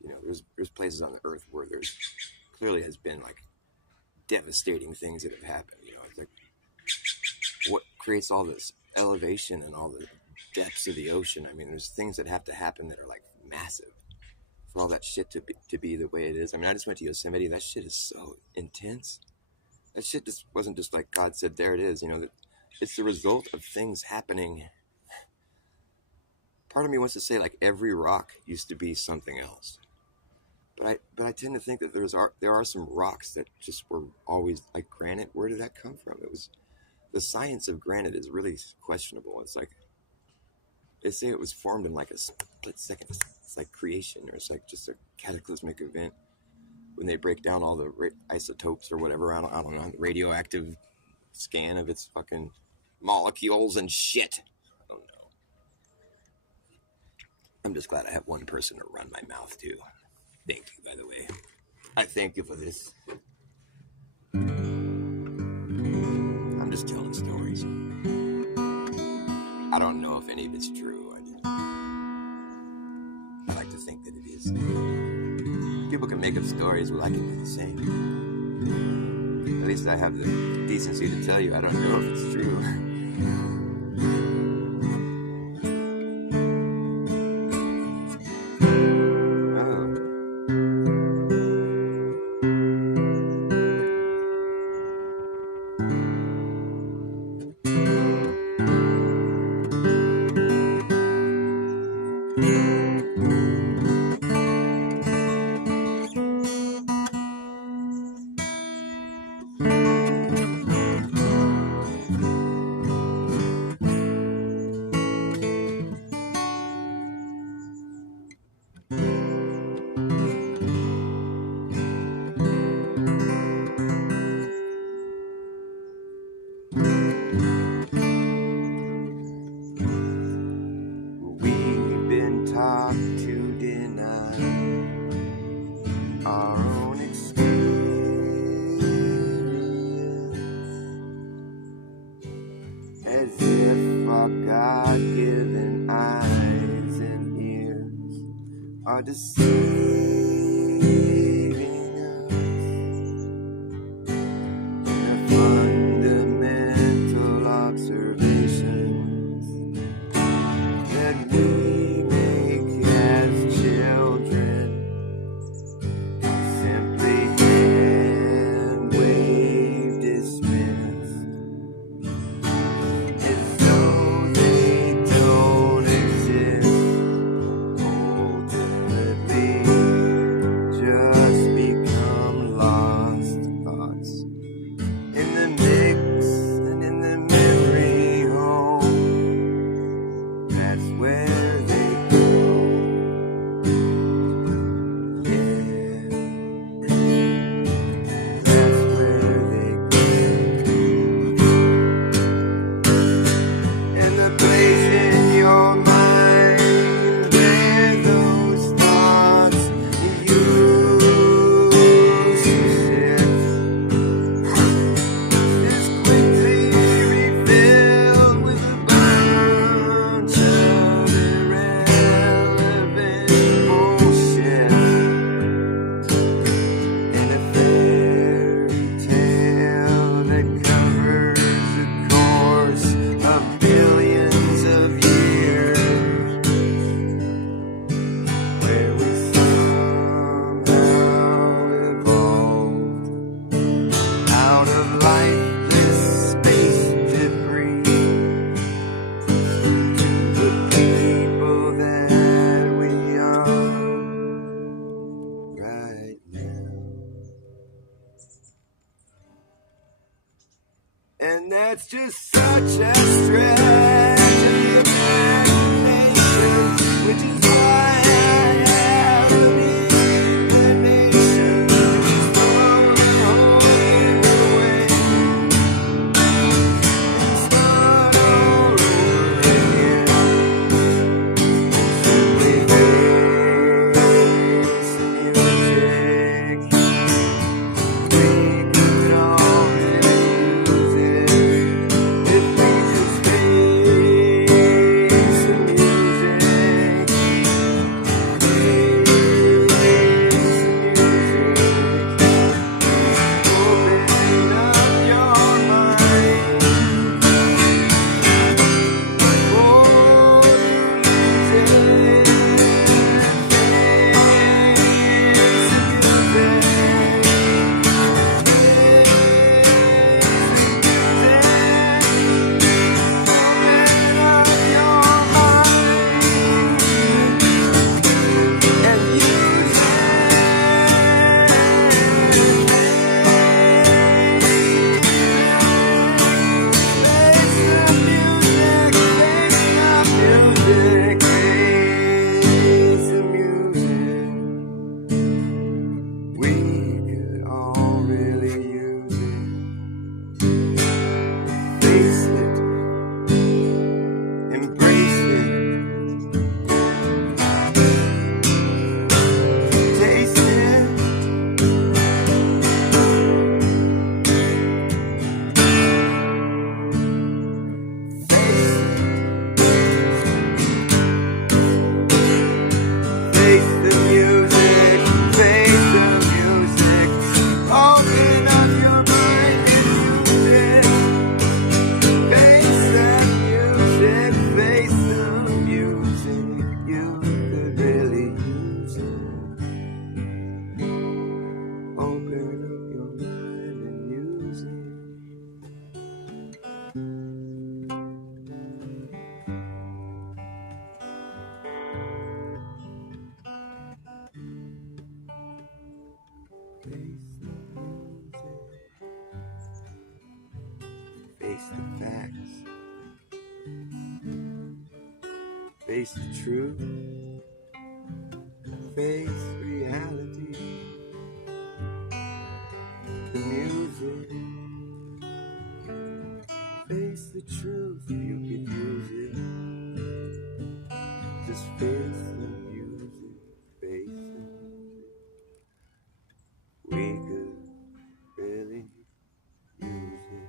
You know, there's places on the earth where there's clearly has been like devastating things that have happened. You know, it's like what creates all this elevation and all the depths of the ocean. I mean, there's things that have to happen that are like massive for all that shit to be the way it is. I mean, I just went to Yosemite. That shit is so intense. That shit just wasn't just like God said, there it is. You know, that it's the result of things happening. Part of me wants to say like every rock used to be something else. But I tend to think that there are some rocks that just were always like granite. Where did that come from? It was the science of granite is really questionable. It's like they say it was formed in like a split second. It's like creation, or it's like just a cataclysmic event when they break down all the isotopes or whatever. I don't know, the radioactive scan of its fucking molecules and shit. I don't know. I'm just glad I have one person to run my mouth to. Thank you, by the way. I thank you for this. I'm just telling stories. I don't know if any of it's true. I like to think that it is. People can make up stories, well, I can do the same. At least I have the decency to tell you I don't know if it's true. our God-given eyes and ears are deceiving us in the fundamental observations that we make as children are simply hand-wave dismissed as though they don't exist. Ultimately, just become lost thoughts in the mix and in the memory home. That's where they go. Yeah, that's where they go. And the place in your mind where those thoughts used to sit is quickly refilled with a bunch of irrelevant bullshit and a fairy tale that covers the course of billions of years, where we somehow evolved out of lifeless space debris to the people that we are right now. And that's just such a stretch of the imagination, which is why I have an inclination to just throw the whole thing away and start all over again. Simply face the music. We could already use it if we just face the music. Face the music. Open up your mind for the music. We could all really use it. Face it, embrace it, taste it. Face the music, face the music. Open up your mind and use it. Face the music, face the music. You could really use it. Open up your mind and use it. Face the music. Face the facts. Face the truth. Face reality. The music. Face the truth. You could use it. Just face the music. Face the music. We could really use it.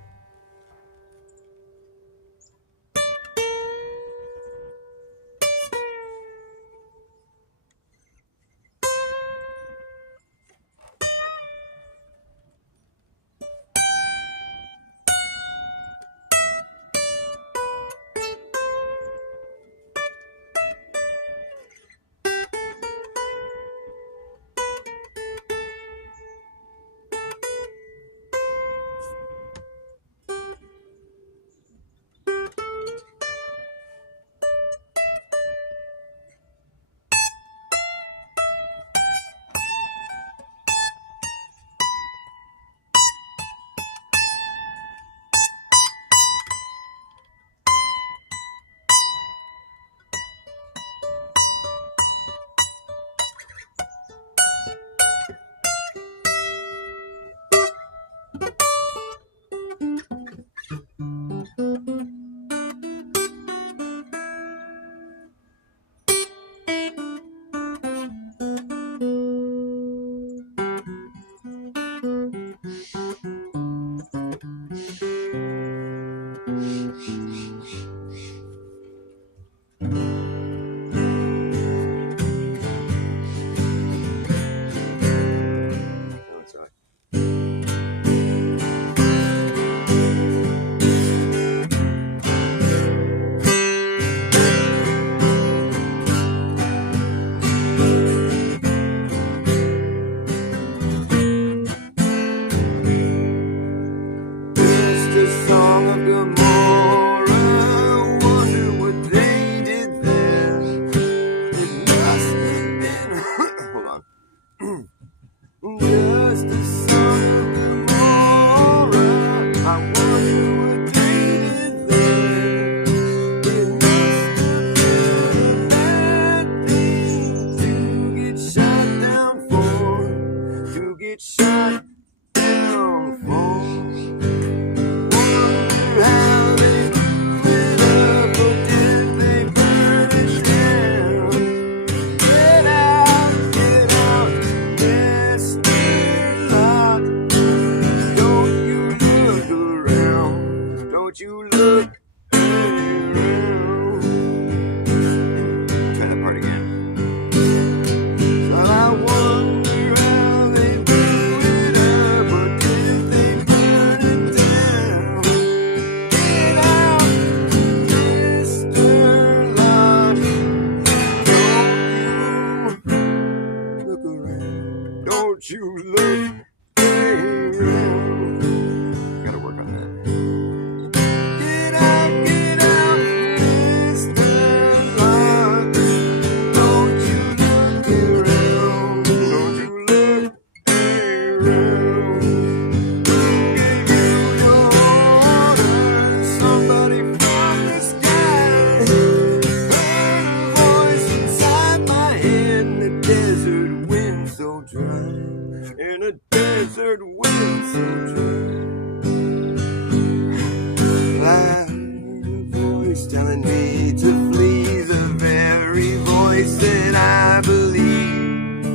absurd will so true. Loud voice telling me to flee, the very voice that I believe.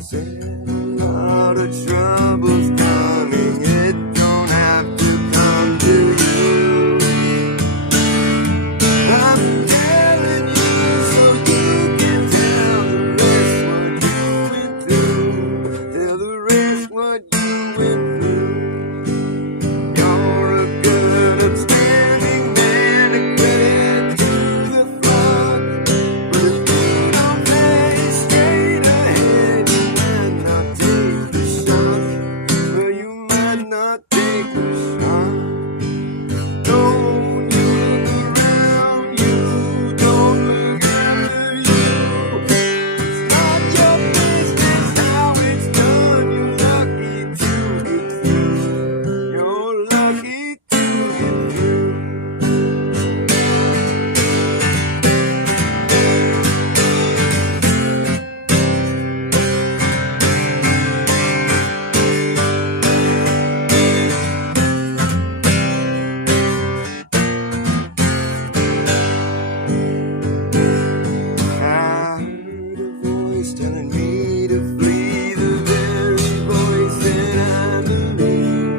Said a lot of troubles coming, it don't have to come to you. I'm telling you so you can tell the rest what you went through. Tell the rest what you went through. You're a good, upstanding man, a credit to the flock. But if you don't face straight ahead, you might not take the shock. Well, you might not take the shock. Don't you look around you, don't look after you. It's not your business how it's done. You're lucky to get through. You're lucky to get through. I heard a voice telling me to flee, the very voice that I believe.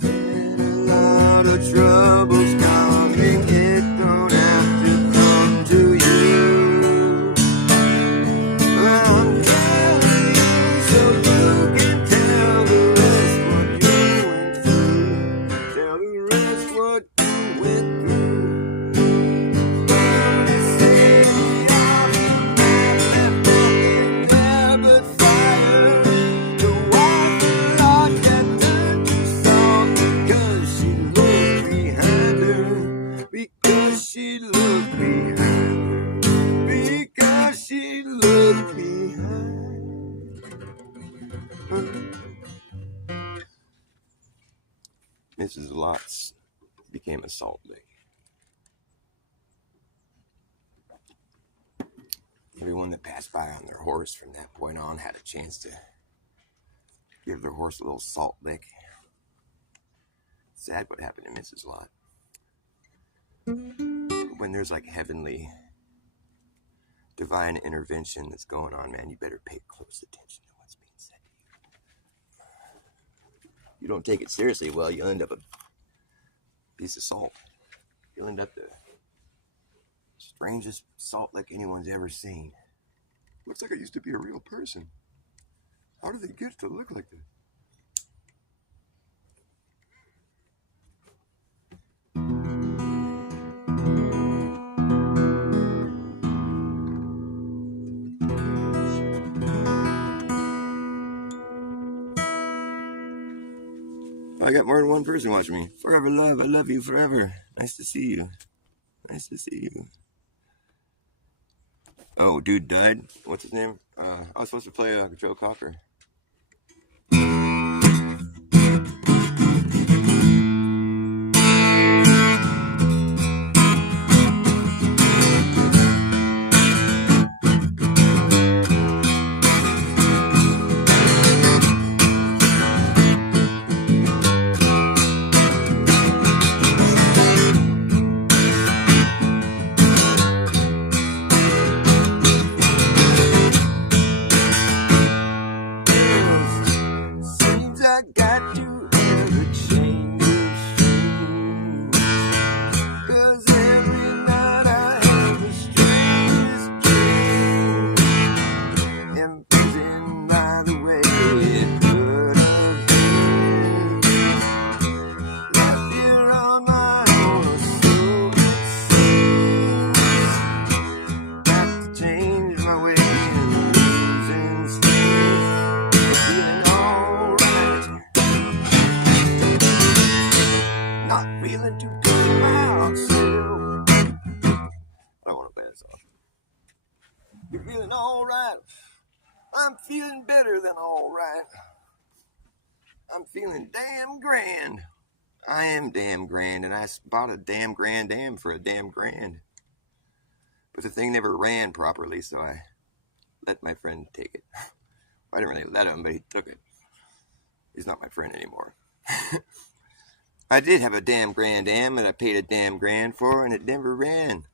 Said a lot of troubles coming, it don't have to come to you. I'm telling you so you can tell the rest what you went through. Tell the rest what you went through. They say the aftermath left nothing there but fire. The wife lot that turned to salt because she looked behind her. Because she looked behind her. Because she looked behind her. Mrs. Lots became a salt lick. Everyone that passed by on their horse from that point on had a chance to give their horse a little salt lick. Sad what happened to Mrs. Lot. When there's like heavenly, divine intervention that's going on, man, you better pay close attention to what's being said to you. You don't take it seriously, well, you'll end up a piece of salt. You'll end up the strangest salt lick anyone's ever seen. Looks like I used to be a real person. How did they get to look like that? I got more than one person watching me. Forever love, I love you forever. Nice to see you. Nice to see you. Oh, dude died. What's his name? I was supposed to play Joe Cocker. Feeling all right. I'm feeling better than all right. I'm feeling damn grand. I am damn grand, and I bought a damn Grand Am for a damn grand. But the thing never ran properly, so I let my friend take it. I didn't really let him, but he took it. He's not my friend anymore. I did have a damn Grand Am that I paid a damn grand for, and it never ran.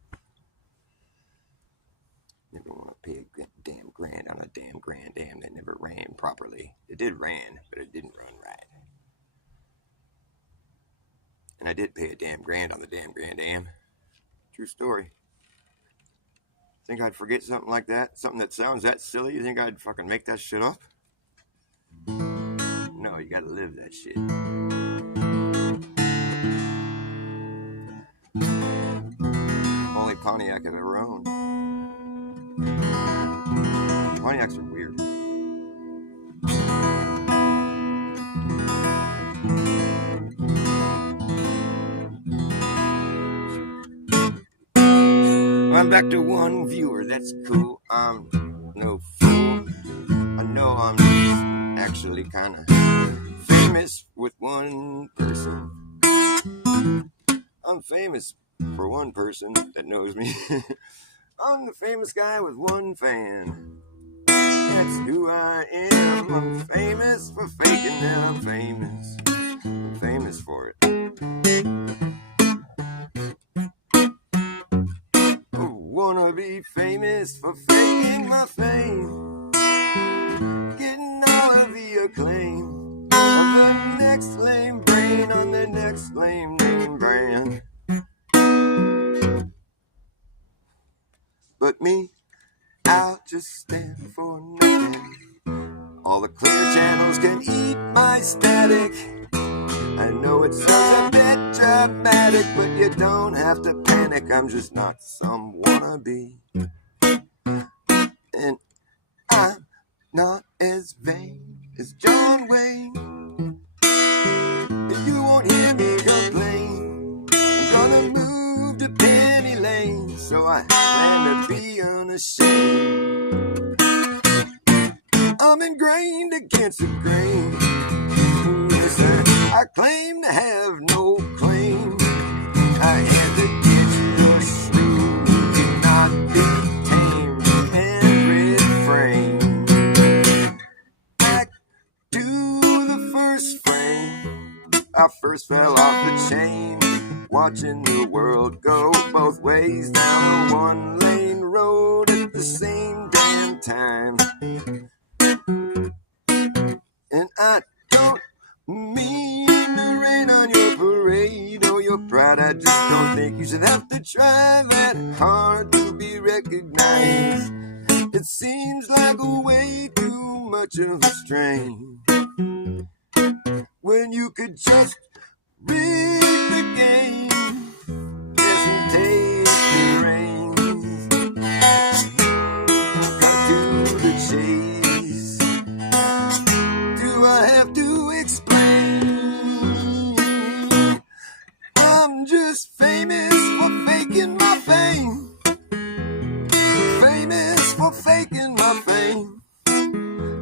Never want to pay a damn grand on a damn Grand Am that never ran properly. It did ran, but it didn't run right. And I did pay a damn grand on the damn Grand Am. True story. Think I'd forget something like that? Something that sounds that silly? You think I'd fucking make that shit up? No, you gotta live that shit. Only Pontiac I've ever owned. Pontiacs are weird. I'm back to one viewer. That's cool. I'm no fool. I know I'm actually kind of famous with one person. I'm famous for one person that knows me. I'm the famous guy with one fan. That's who I am. I'm famous for faking that I'm famous. I'm famous for it. I wanna be famous for faking my fame. Getting all of the acclaim of the next lame brain on the next lame name brand. But me, I'll just stand for nothing. All the clear channels can eat my static. I know it sounds a bit dramatic, but you don't have to panic. I'm just not some wannabe. And I'm not as vain as John Wayne. You won't hear me complain. I'm gonna move to Penny Lane, so I plan to be unashamed. I'm ingrained against the grain. Yes, I claim to have no claim. I had to get the shrew, did not be tamed and refrain. Back to the first frame. I first fell off the chain, watching the world go both ways down the one-lane road at the same damn time. And I don't mean to rain on your parade or your pride. I just don't think you should have to try that hard to be recognized. It seems like a way too much of a strain when you could just rig the game. Yes, and take the reins. Cut to the chase. Do I have to explain? I'm just famous for faking my fame. Famous for faking my fame.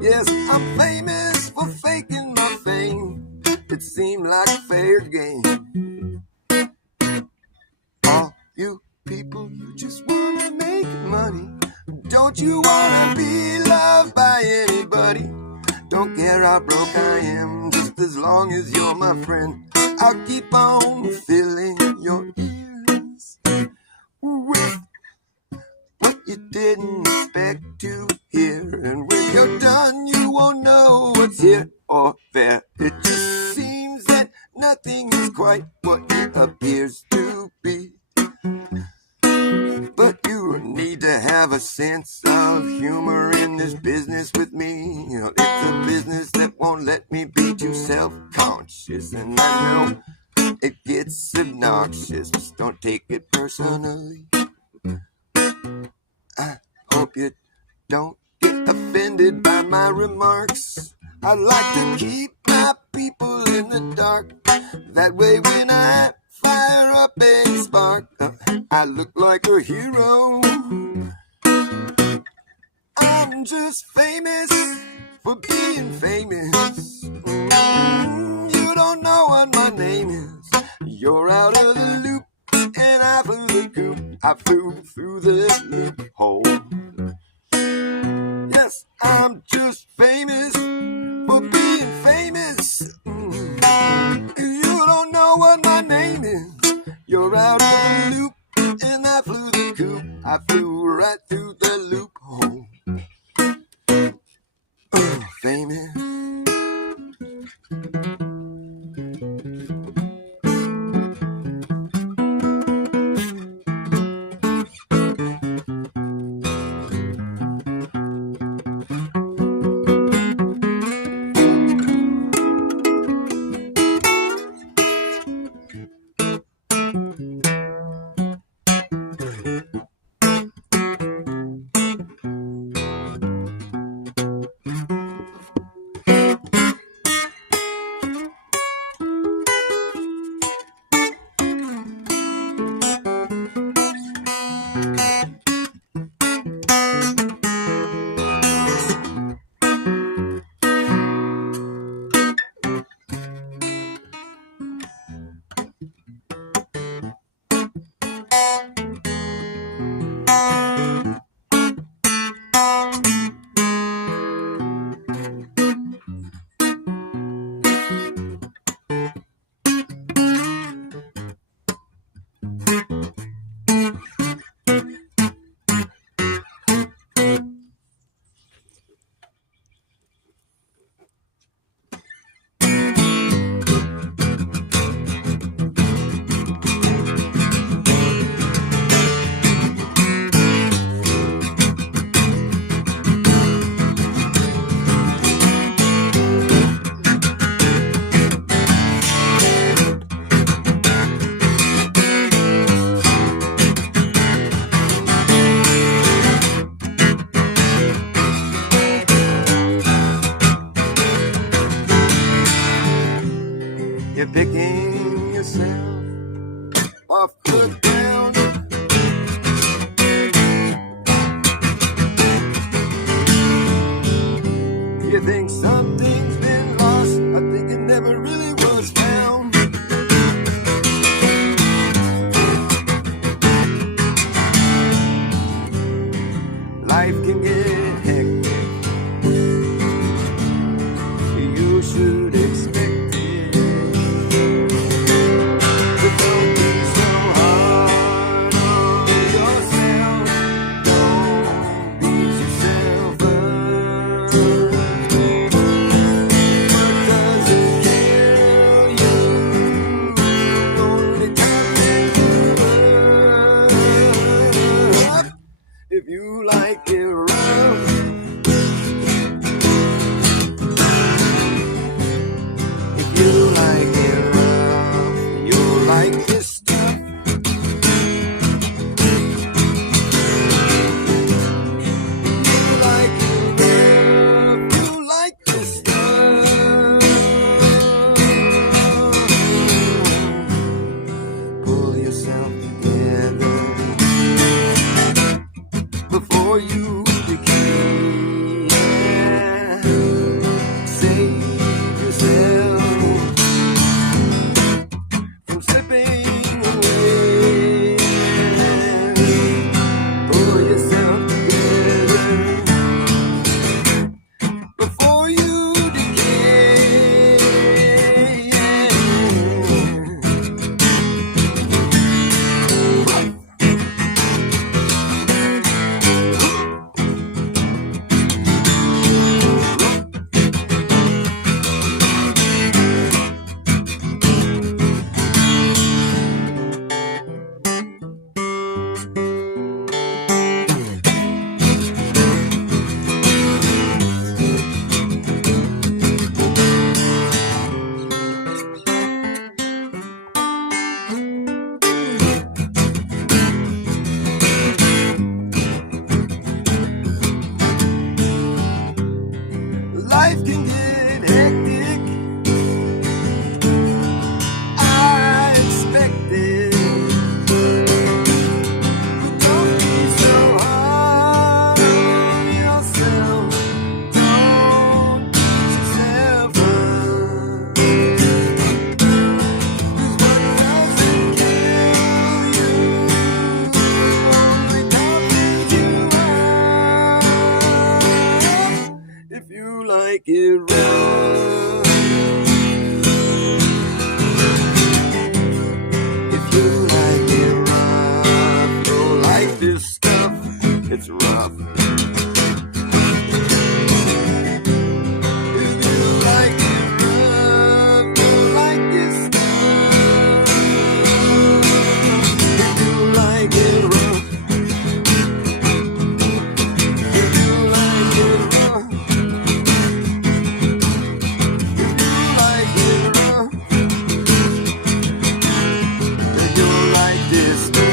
Yes, I'm famous for faking my fame. It seemed like fair game. All you people, you just wanna make money. Don't you wanna be loved by anybody? Don't care how broke I am, just as long as you're my friend. I'll keep on filling your ears with what you didn't expect to hear. And when you're done, you won't know what's here or there. It just seems that nothing is quite what it appears to be. But you need to have a sense of humor in this business with me. You know, it's a business that won't let me be too self-conscious. And I know it gets obnoxious. Just don't take it personally. I hope you don't get offended by my remarks. I like to keep my people in the dark. That way when I fire up a spark, I look like a hero. I'm just famous for being famous. You don't know what my name is. You're out of the loop, and I flew the coop. I flew through the loophole. Yes, I'm just famous for being famous. coop. I flew right through the loophole. Oh, famous. You're picking yourself off the ground. You think something's been lost. I think it never really was found. Life can get hectic. You should expect it. But don't be so hard on yourself. Don't beat yourself up. What doesn't kill you only ties you up. If you like it rough, if you like it rough, you'll like this stuff. If you like it rough, you like this stuff. Pull yourself together before you decay. Save yourself from slipping away. Pull yourself together before you decay. Life can get hectic. I expect it. But don't be so hard on yourself. Don't beat yourself up. 'Cause what doesn't kill you only toughens you up. If you like it rough, if you like it rough, you'll like this stuff. It's rough. If you like it rough, you'll like this stuff. If you like it rough, if you like it rough, if you like it rough, then you'll like this stuff.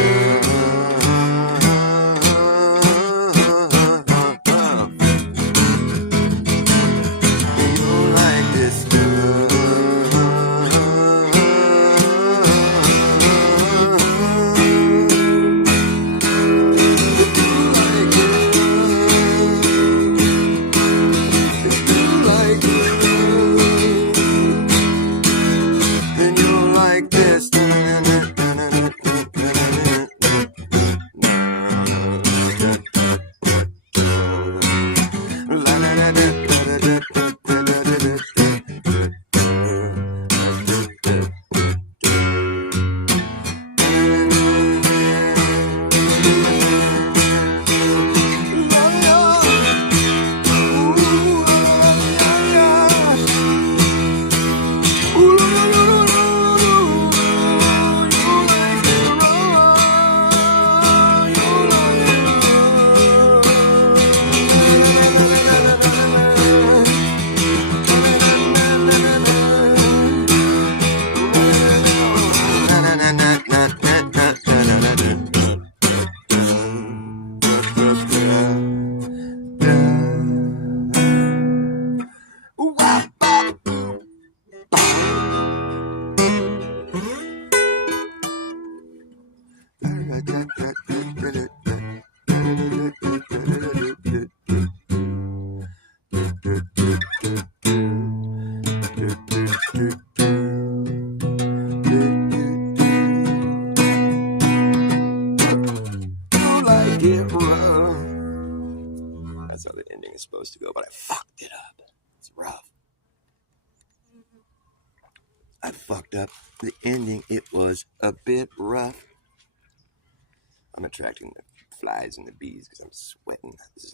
You'll like this stuff. If you like it rough, if you like it rough, then you'll like this. That's how the ending is supposed to go, but I fucked it up. It's rough. I fucked up the ending. It was a bit rough. I'm attracting the flies and the bees because I'm sweating. This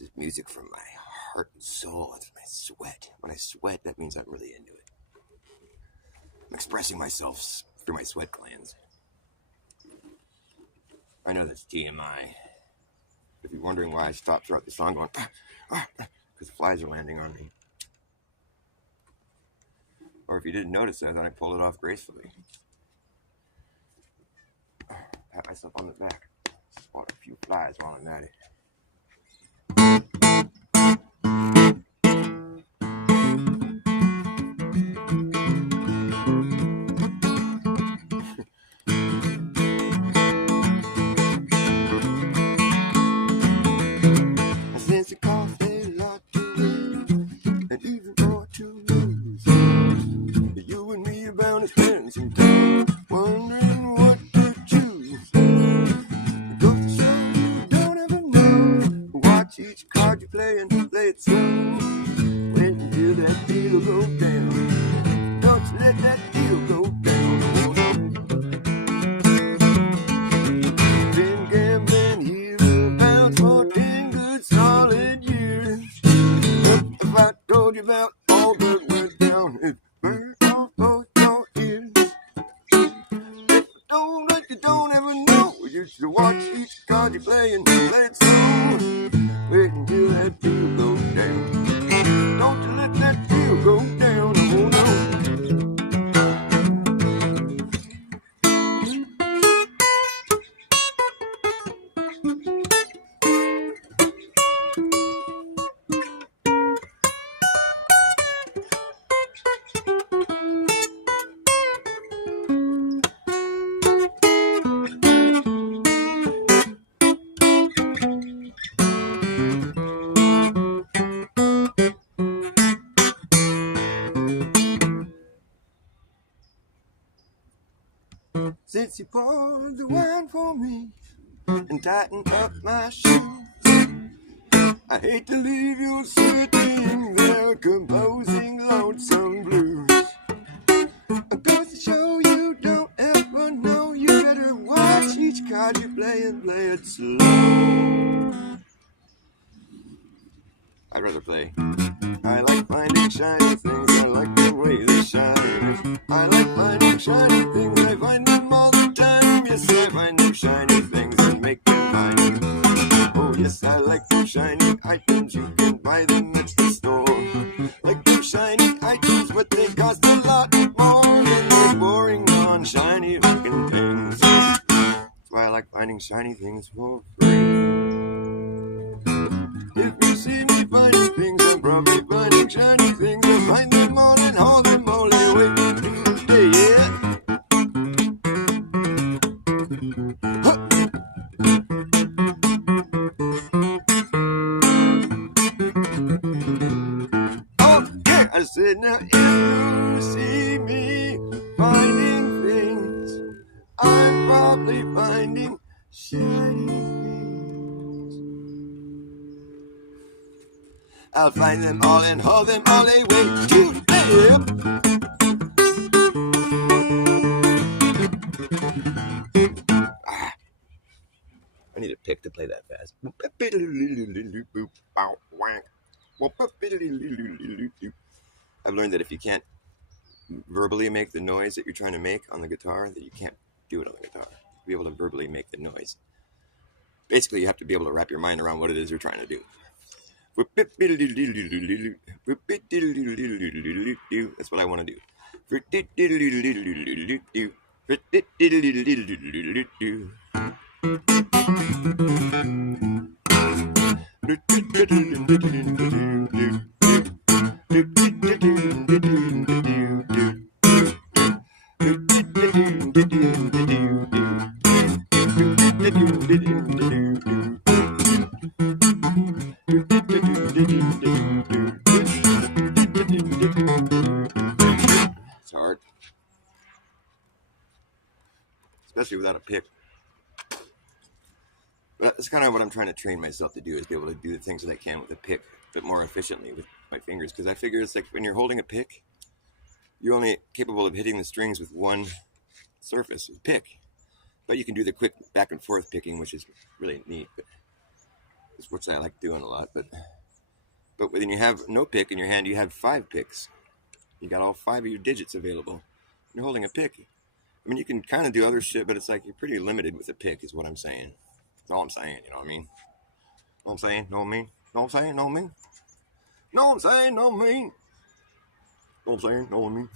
is music from my heart and soul. It's my sweat. When I sweat, that means I'm really into it. I'm expressing myself through my sweat glands. I know that's TMI. If you're wondering why I stopped throughout the song going, because flies are landing on me. Or if you didn't notice that, then I pulled it off gracefully. Pat myself on the back. Spot a few flies while I'm at it. Since it costs a lot to win, and even more to lose, you and me are bound to spend some time wondering what to choose. It goes to show you don't ever know. Watch each card you play and play it slow. Wait until that deal go down. Don't you let that deal go down. Oh, no. Been gambling hereabouts for 10 good solid years. If I told you about all that went down, it burned off both your ears. If you don't like you don't ever know, you should watch each card you play and play it slow. Wait until that deal goes down. Don't you let that deal go down. Oh no. Since you poured the wine for me and tightened up my shoes, I hate to leave you sitting there composing lonesome blues. Goes to show you don't ever know, you better watch watch each card you play and play it slow. I'd rather play. I like finding shiny things, I like the way they shine. I like finding shiny things, I find them all the time. Yes, I find them shiny things and make them mine. Oh yes, I like them shiny items, you can buy them at the store. Like them shiny items, but they cost a lot more than those boring non-shiny looking things. That's why I like finding shiny things for free. If you see me finding things, I'm probably finding shiny things. I'll find them all and haul them all away today, yeah. Huh. Okay, I said now if you see me finding things, I'm probably finding shiny things. I'll find them all and haul them all away today. I need a pick to play that fast. I've learned that if you can't verbally make the noise that you're trying to make on the guitar, that you can't do it on the guitar. Be able to verbally make the noise. Basically, you have to be able to wrap your mind around what it is you're trying to do. That's what I want to do. It's hard, especially without a pick. But that's kind of what I'm trying to train myself to do, is be able to do the things that I can with a pick a bit more efficiently with my fingers. Because I figure it's like when you're holding a pick, you're only capable of hitting the strings with one surface, a pick. But you can do the quick back and forth picking, which is really neat. But it's what I like doing a lot. But when you have no pick in your hand, you have 5 picks. You got all 5 of your digits available. You're holding a pick. I mean, you can kind of do other shit, but it's like you're pretty limited with a pick, is what I'm saying. That's all I'm saying, you know what I mean? Know what I'm saying? Know what I mean? Know what I'm saying? Know what I mean? Know what I'm saying? Know what I mean? Know what I'm saying? Know what I mean?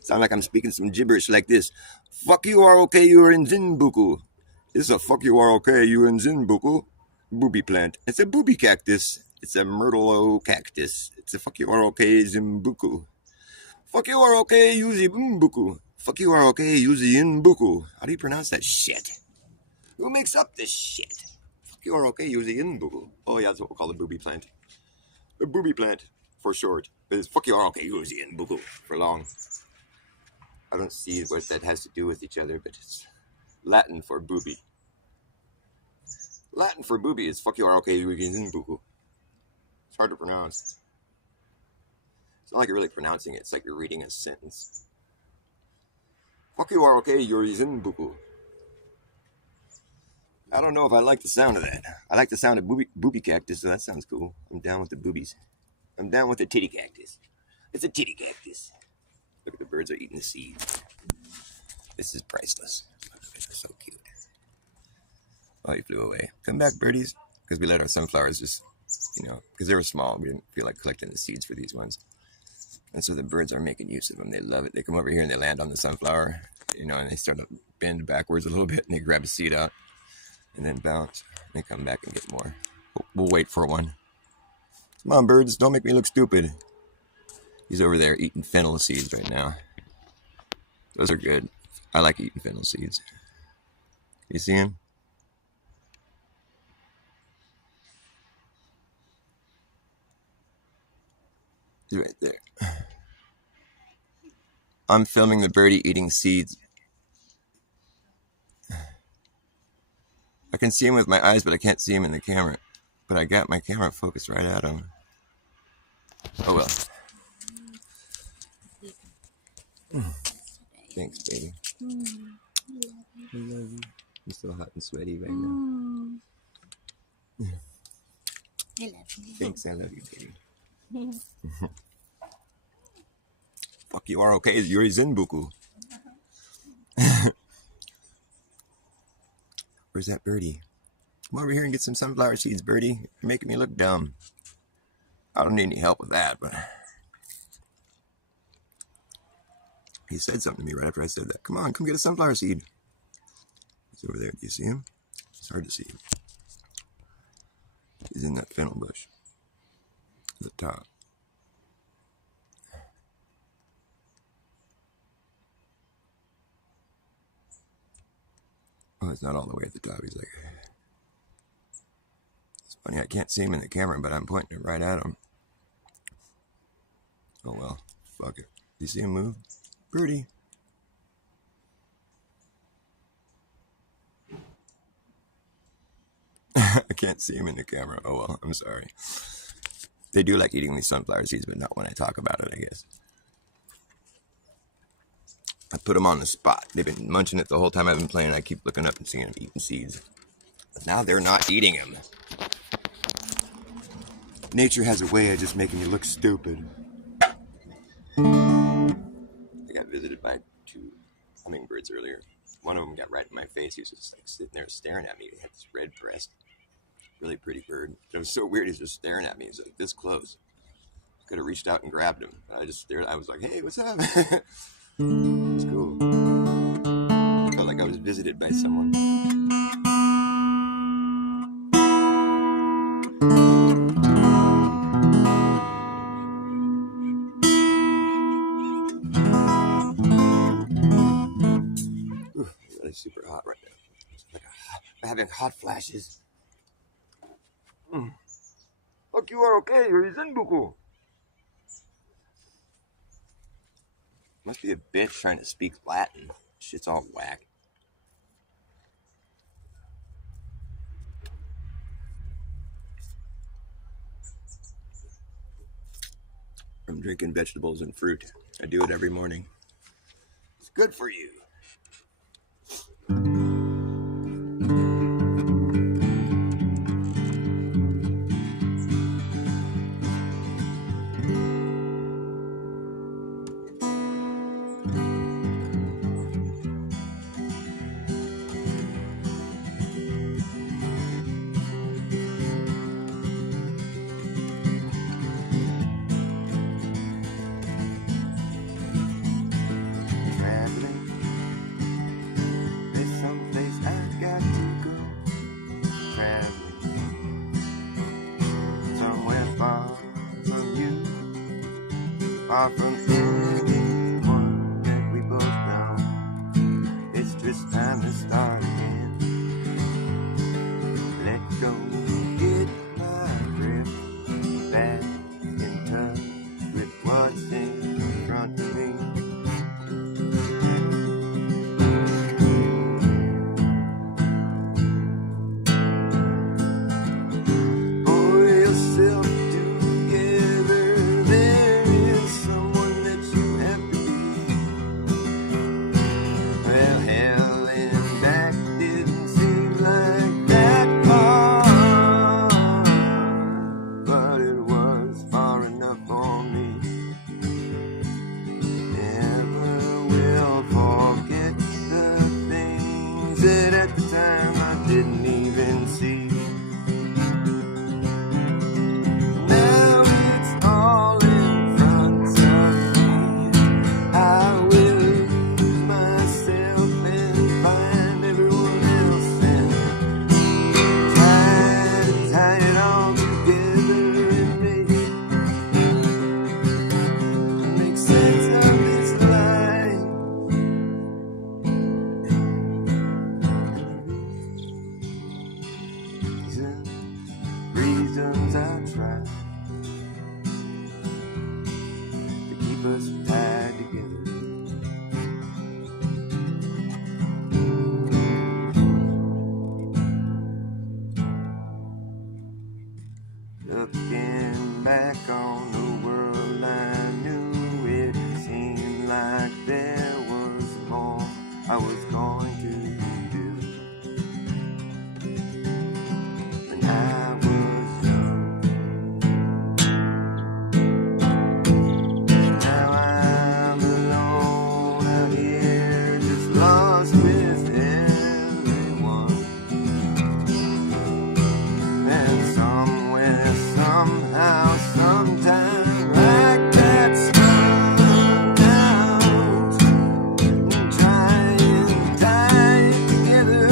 Sound like I'm speaking some gibberish like this. Fuck you are okay, you're in Zinbuku. It's a fuck you are okay, you're in Zinbuku. Booby plant. It's a booby cactus. It's a myrtle cactus. It's a fuck you are okay, Zimbuku. Fuck you are okay, Yuzi Bumbuku. Fuck you are okay, Yuzi Inbuku. How do you pronounce that shit? Who makes up this shit? Fuck you are okay, Yuzi Inbuku. Oh yeah, that's what we'll call the booby plant. The booby plant, for short. But it's fuck you are okay, Yuzi Inbuku, for long. I don't see what that has to do with each other, but it's Latin for booby. Latin for booby is fuck you are okay, Yuzi Inbuku. It's hard to pronounce. It's not like you're really pronouncing it. It's like you're reading a sentence. Fuck you are okay, you're Zinbuku. I don't know if I like the sound of that. I like the sound of booby cactus, so that sounds cool. I'm down with the boobies. I'm down with the titty cactus. It's a titty cactus. Look at the birds are eating the seeds. This is priceless. They're so cute. Oh, he flew away. Come back, birdies. Because we let our sunflowers just, because they were small. We didn't feel like collecting the seeds for these ones. And so the birds are making use of them. They love it. They come over here and they land on the sunflower, and they start to bend backwards a little bit, and they grab a seed out and then bounce. And they come back and get more. We'll wait for one. Come on, birds. Don't make me look stupid. He's over there eating fennel seeds right now. Those are good. I like eating fennel seeds. You see him? He's right there. I'm filming the birdie eating seeds. I can see him with my eyes, but I can't see him in the camera. But I got my camera focused right at him. Oh well. Thanks, baby. I love I love you. I'm still hot and sweaty right you. now. I love you. Thanks, I love you, baby. Fuck you, ROK. You're Zenbuku. Where's that birdie? Come over here and get some sunflower seeds, birdie. You're making me look dumb. I don't need any help with that, but he said something to me right after I said that. Come on, come get a sunflower seed. He's over there. Do you see him? It's hard to see him. He's in that fennel bush at the top. Oh, it's not all the way at the top. He's like... It's funny, I can't see him in the camera, but I'm pointing it right at him. Oh well, fuck it. You see him move? Birdie. I can't see him in the camera. Oh well, I'm sorry. They do like eating these sunflower seeds, but not when I talk about it, I guess. I put them on the spot. They've been munching it the whole time I've been playing. I keep looking up and seeing them eating seeds. But now they're not eating them. Nature has a way of just making you look stupid. I got visited by 2 hummingbirds earlier. One of them got right in my face. He was just like sitting there staring at me. He had this red breast. Really pretty bird. It was so weird. He's just staring at me. He's like this close. Could have reached out and grabbed him. But I just stared. I was like, hey, what's up? It was cool. Felt like I was visited by someone. Super hot right now. It's like I'm having hot flashes. Fuck you, ROK. You're Zenbuku. Must be a bitch trying to speak Latin. Shit's all whack. I'm drinking vegetables and fruit. I do it every morning. It's good for you. Far from anyone that we both know. It's just time to start again. Let go, get my drift back in touch with what's in front of me. Pull yourself together, there is someone that you have to be. Well, hell and back didn't seem like that far, but it was far enough for me. Never will forget the things that at the time I didn't even see. Now it's all in front of me. I will lose myself and find everyone else and try to tie it all together and make sense of this life. was going to do when I was young. Now I'm alone out here, just lost with everyone. And somewhere, somehow, sometime, I got spun out and trying to tie it together,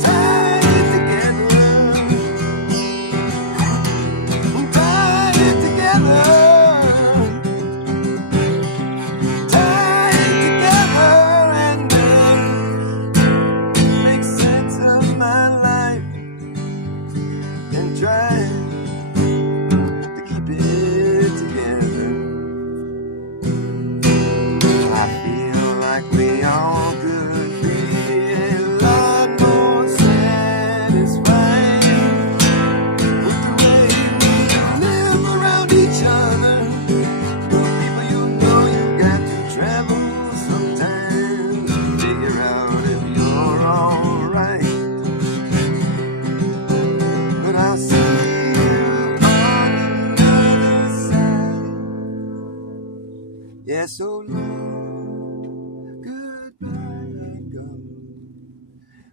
tie it together, tie it together, tie it together, and make sense of my life and try to keep it together. I feel like we all could be a lot more satisfied with the way we live around each other. People, you know you got to travel sometimes to figure out if you're alright. But I'll see you on the other side. Yeah, so long, goodbye, go.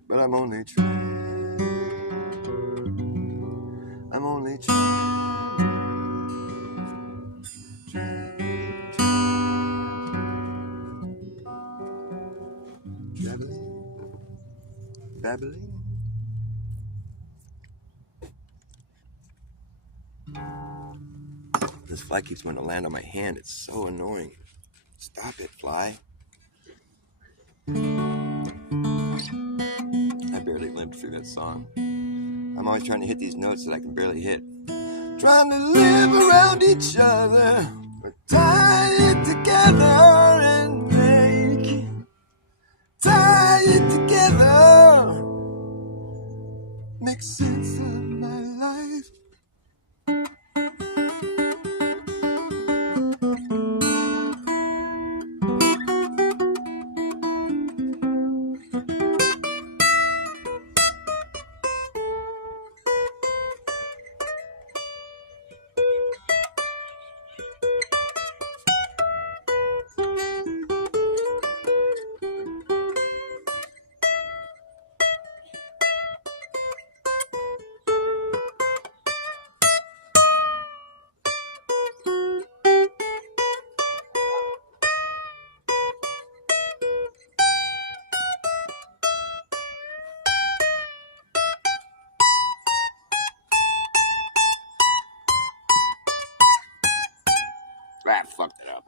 But I'm only trying. I'm only trying. Babbling, babbling. This fly keeps wanting to land on my hand. It's so annoying. Stop it, fly. I barely lived through that song. I'm always trying to hit these notes that I can barely hit. Trying to live around each other, but tie it together and tie it together, make sense of my life. I fucked it up.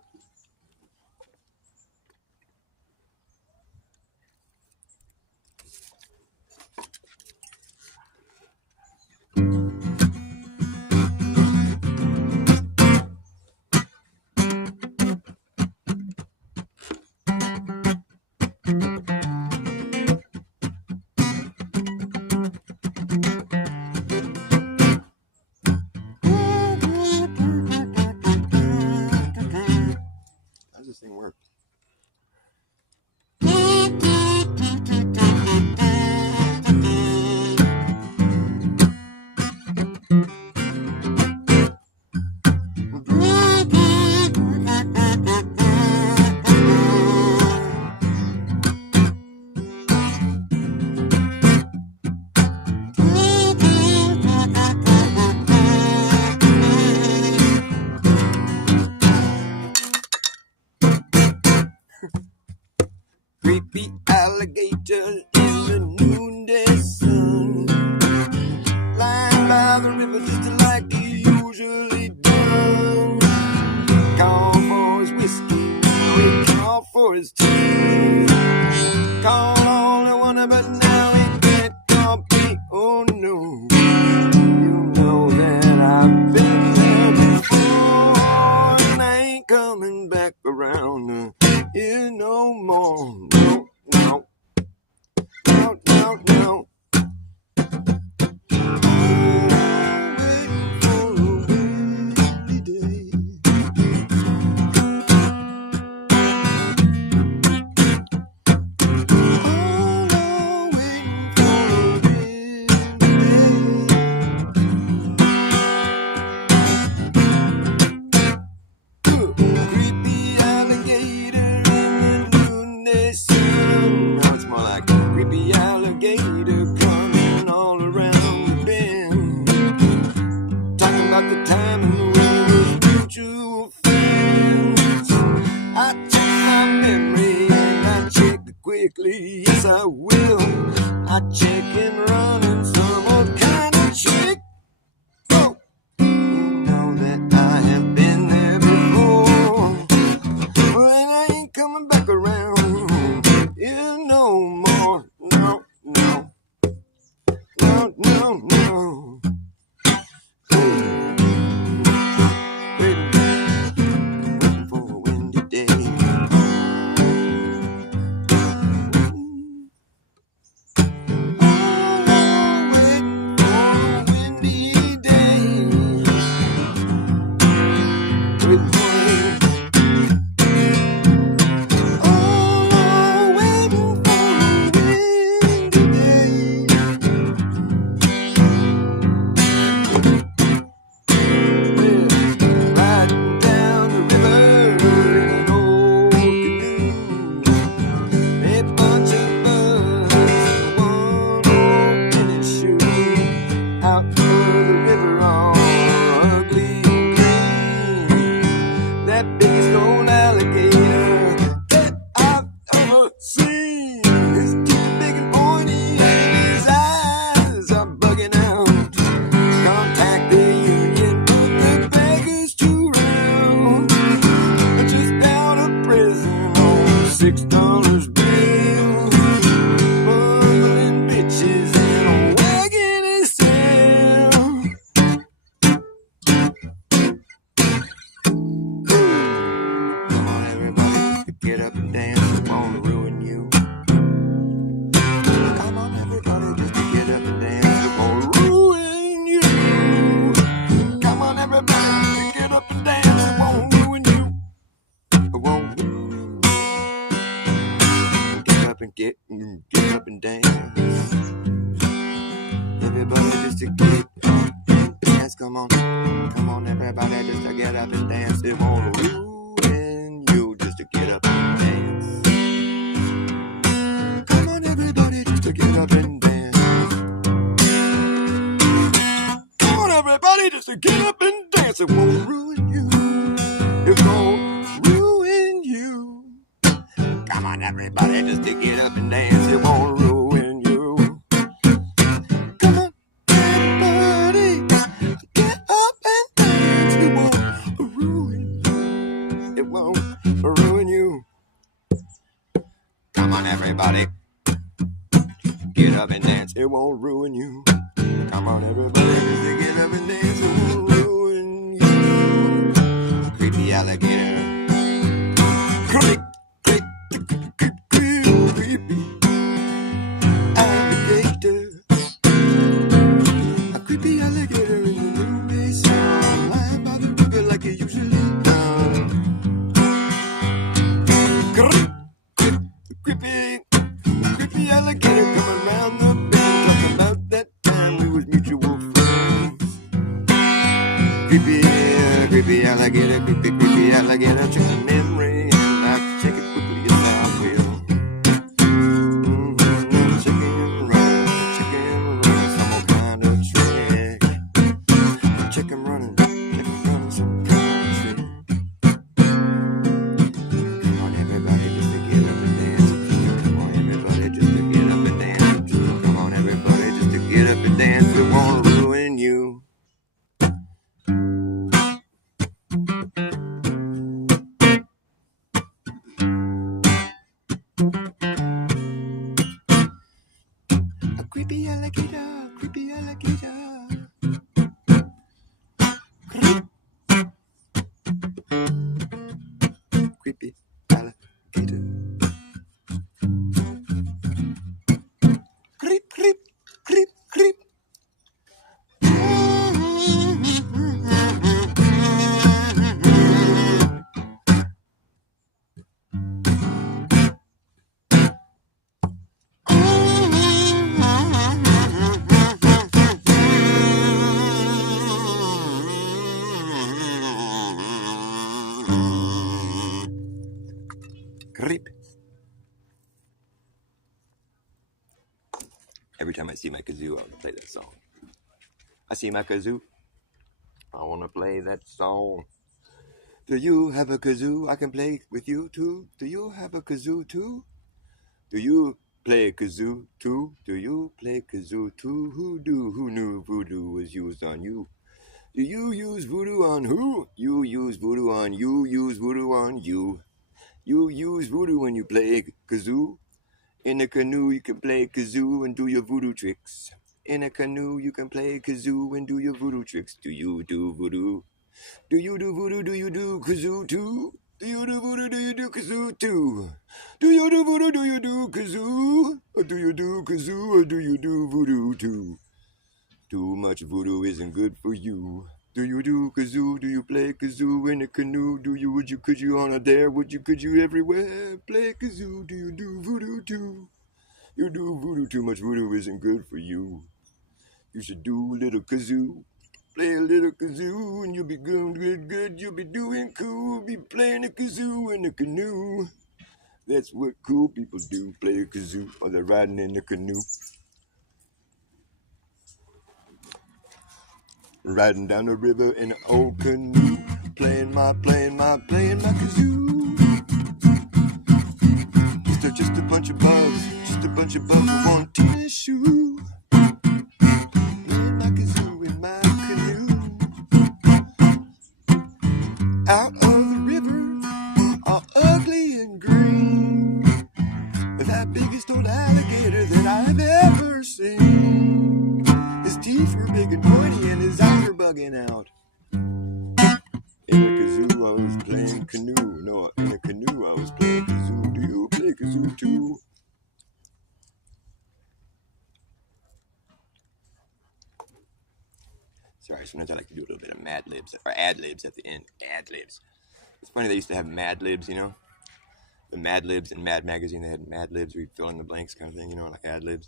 How's this thing work? Creepy alligator in the noonday sun, lying by the river just like he usually does. Call for his whiskey, we call for his tea. Call all I wanna, but now he can't call me. Oh no, you know that I've been there before, and I ain't coming back around here no more. No, no, no, no. I'm waiting for a windy day. quickly, yes I will. I check and run in some old kind of trick. Oh, you know that I have been there before. Well, I ain't coming back around here no more. No, no, no, no, no. Waiting for a windy day. $6 bill, bundling bitches and a wagon is tail. Come on, everybody, get up and dance. It won't ruin you. Come on, everybody, just to get up and dance. It won't ruin you. Come on, everybody, get up and dance. It won't ruin you. It won't ruin you. Get up and get up and dance. Everybody just to get up and dance. Come on, everybody just to get up and dance. It won't ruin you just to get up and dance. Come on, everybody just to get up and dance. Come on, everybody just to get up and dance. It won't ruin you. It won't ruin you. Come on, everybody just to get up and dance. It won't ruin you. Come on, everybody, get up and dance. It won't ruin you. It won't ruin you. Come on, everybody, get up and dance. It won't ruin you. Come on, everybody, just to get up and dance. It won't ruin you. Creepy alligator. Creepy alligator. A creepy alligator in the noonday sun, lying by the river like it usually does. Creepy alligator coming round the bend, talking about that time we was mutual friends. Creepy alligator, creepy alligator, check the memory and I check it quickly as I will. Check and run, some more kind of trick. Check and running, some kind of trick. Come on, everybody, just to get up and dance. Come on, everybody, just to get up and dance. Come on, everybody, just to get up and dance. It won't ruin you. A creepy alligator, creepy alligator. Creepy alligator. Creep, creep, creep, creep. Creep. Every time I see my kazoo, I want to play that song. I see my kazoo. I want to play that song. Do you have a kazoo I can play with you too? Do you have a kazoo too? Do you play kazoo too? Do you play kazoo too? Who knew voodoo was used on you? Do you use voodoo on who? You use voodoo on you. Use voodoo on you. You use voodoo when you play kazoo. In a canoe, you can play kazoo and do your voodoo tricks. In a canoe, you can play kazoo and do your voodoo tricks. Do you do voodoo? Do you do voodoo? Do you do kazoo too? Do you do voodoo? Do you do kazoo too? Do you do voodoo? Do you do kazoo? Or do you do kazoo? Or do you do voodoo too? Too much voodoo isn't good for you. Do you do kazoo? Do you play kazoo in a canoe? Do you, would you, could you on a dare? Would you, could you everywhere? Play kazoo. Do you do voodoo too? You do voodoo. Too much voodoo isn't good for you. You should do a little kazoo. Play a little kazoo and you'll be good. You'll be doing cool. Be playing a kazoo in a canoe. That's what cool people do. Play a kazoo while they're riding in a canoe. Riding down the river in an old canoe. Playing my kazoo. Just a bunch of bugs. Just a bunch of bugs with one tennis shoe. Playing my kazoo in my canoe. Out of the river, all ugly and green. With that biggest old alligator that I've ever seen. His teeth were big and pointy and his eyes were bugging out. In a kazoo, I was playing canoe. No, in a canoe, I was playing kazoo. Do you play kazoo too? Sorry, sometimes I like to do a little bit of Mad Libs, or ad libs at the end. Ad libs. It's funny, they used to have Mad Libs, you know? The Mad Libs in Mad Magazine, they had Mad Libs where you fill in the blanks kind of thing, you know, like ad libs.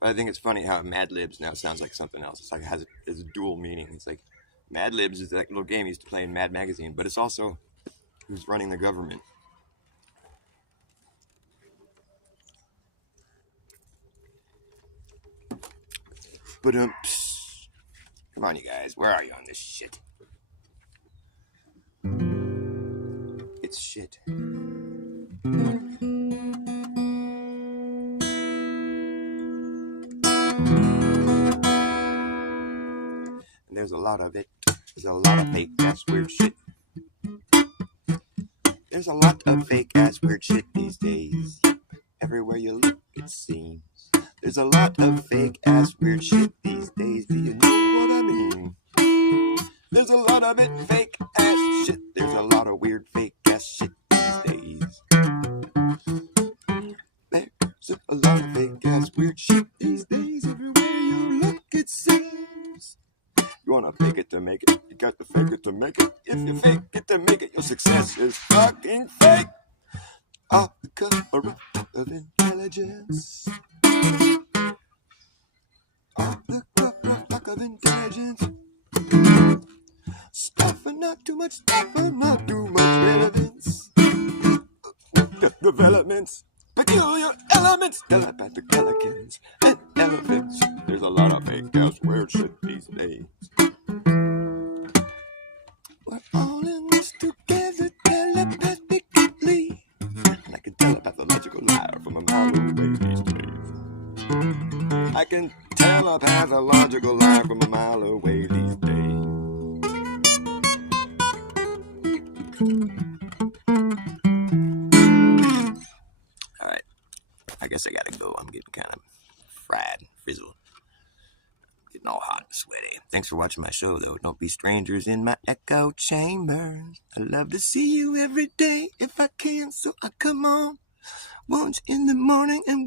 But I think it's funny how Mad Libs now sounds like something else. It's like it has a dual meaning. It's like Mad Libs is that little game you used to play in Mad Magazine, but it's also who's running the government. But come on, you guys, where are you on this shit? It's shit. And there's a lot of it. There's a lot of fake ass weird shit. There's a lot of fake ass weird shit these days. Everywhere you look, it seems. There's a lot of fake ass weird shit these days. Do you know what I mean? There's a lot of it fake ass shit. There's a lot of weird fake ass shit these days. There's a lot of fake ass weird shit these days. Everywhere you look, it seems. You wanna fake it to make it. You got to fake it to make it. If you fake it to make it, your success is fucking fake. Off the cover of intelligence. Off the cover of intelligence. Stuff and not too much stuff and not too much relevance. Developments, peculiar elements, telepathic pelicans and elephants. There's a lot of fake ass weird shit these days. We're all in this together telepathically. And I can tell a pathological liar from a mile away these days. I can tell a pathological liar from a mile away these days. Alright, I guess I gotta go. I'm getting kind of fried, frizzled. Getting all hot and sweaty. Thanks for watching my show, though. Don't be strangers in my echo chambers. I love to see you every day if I can, so I come on once in the morning and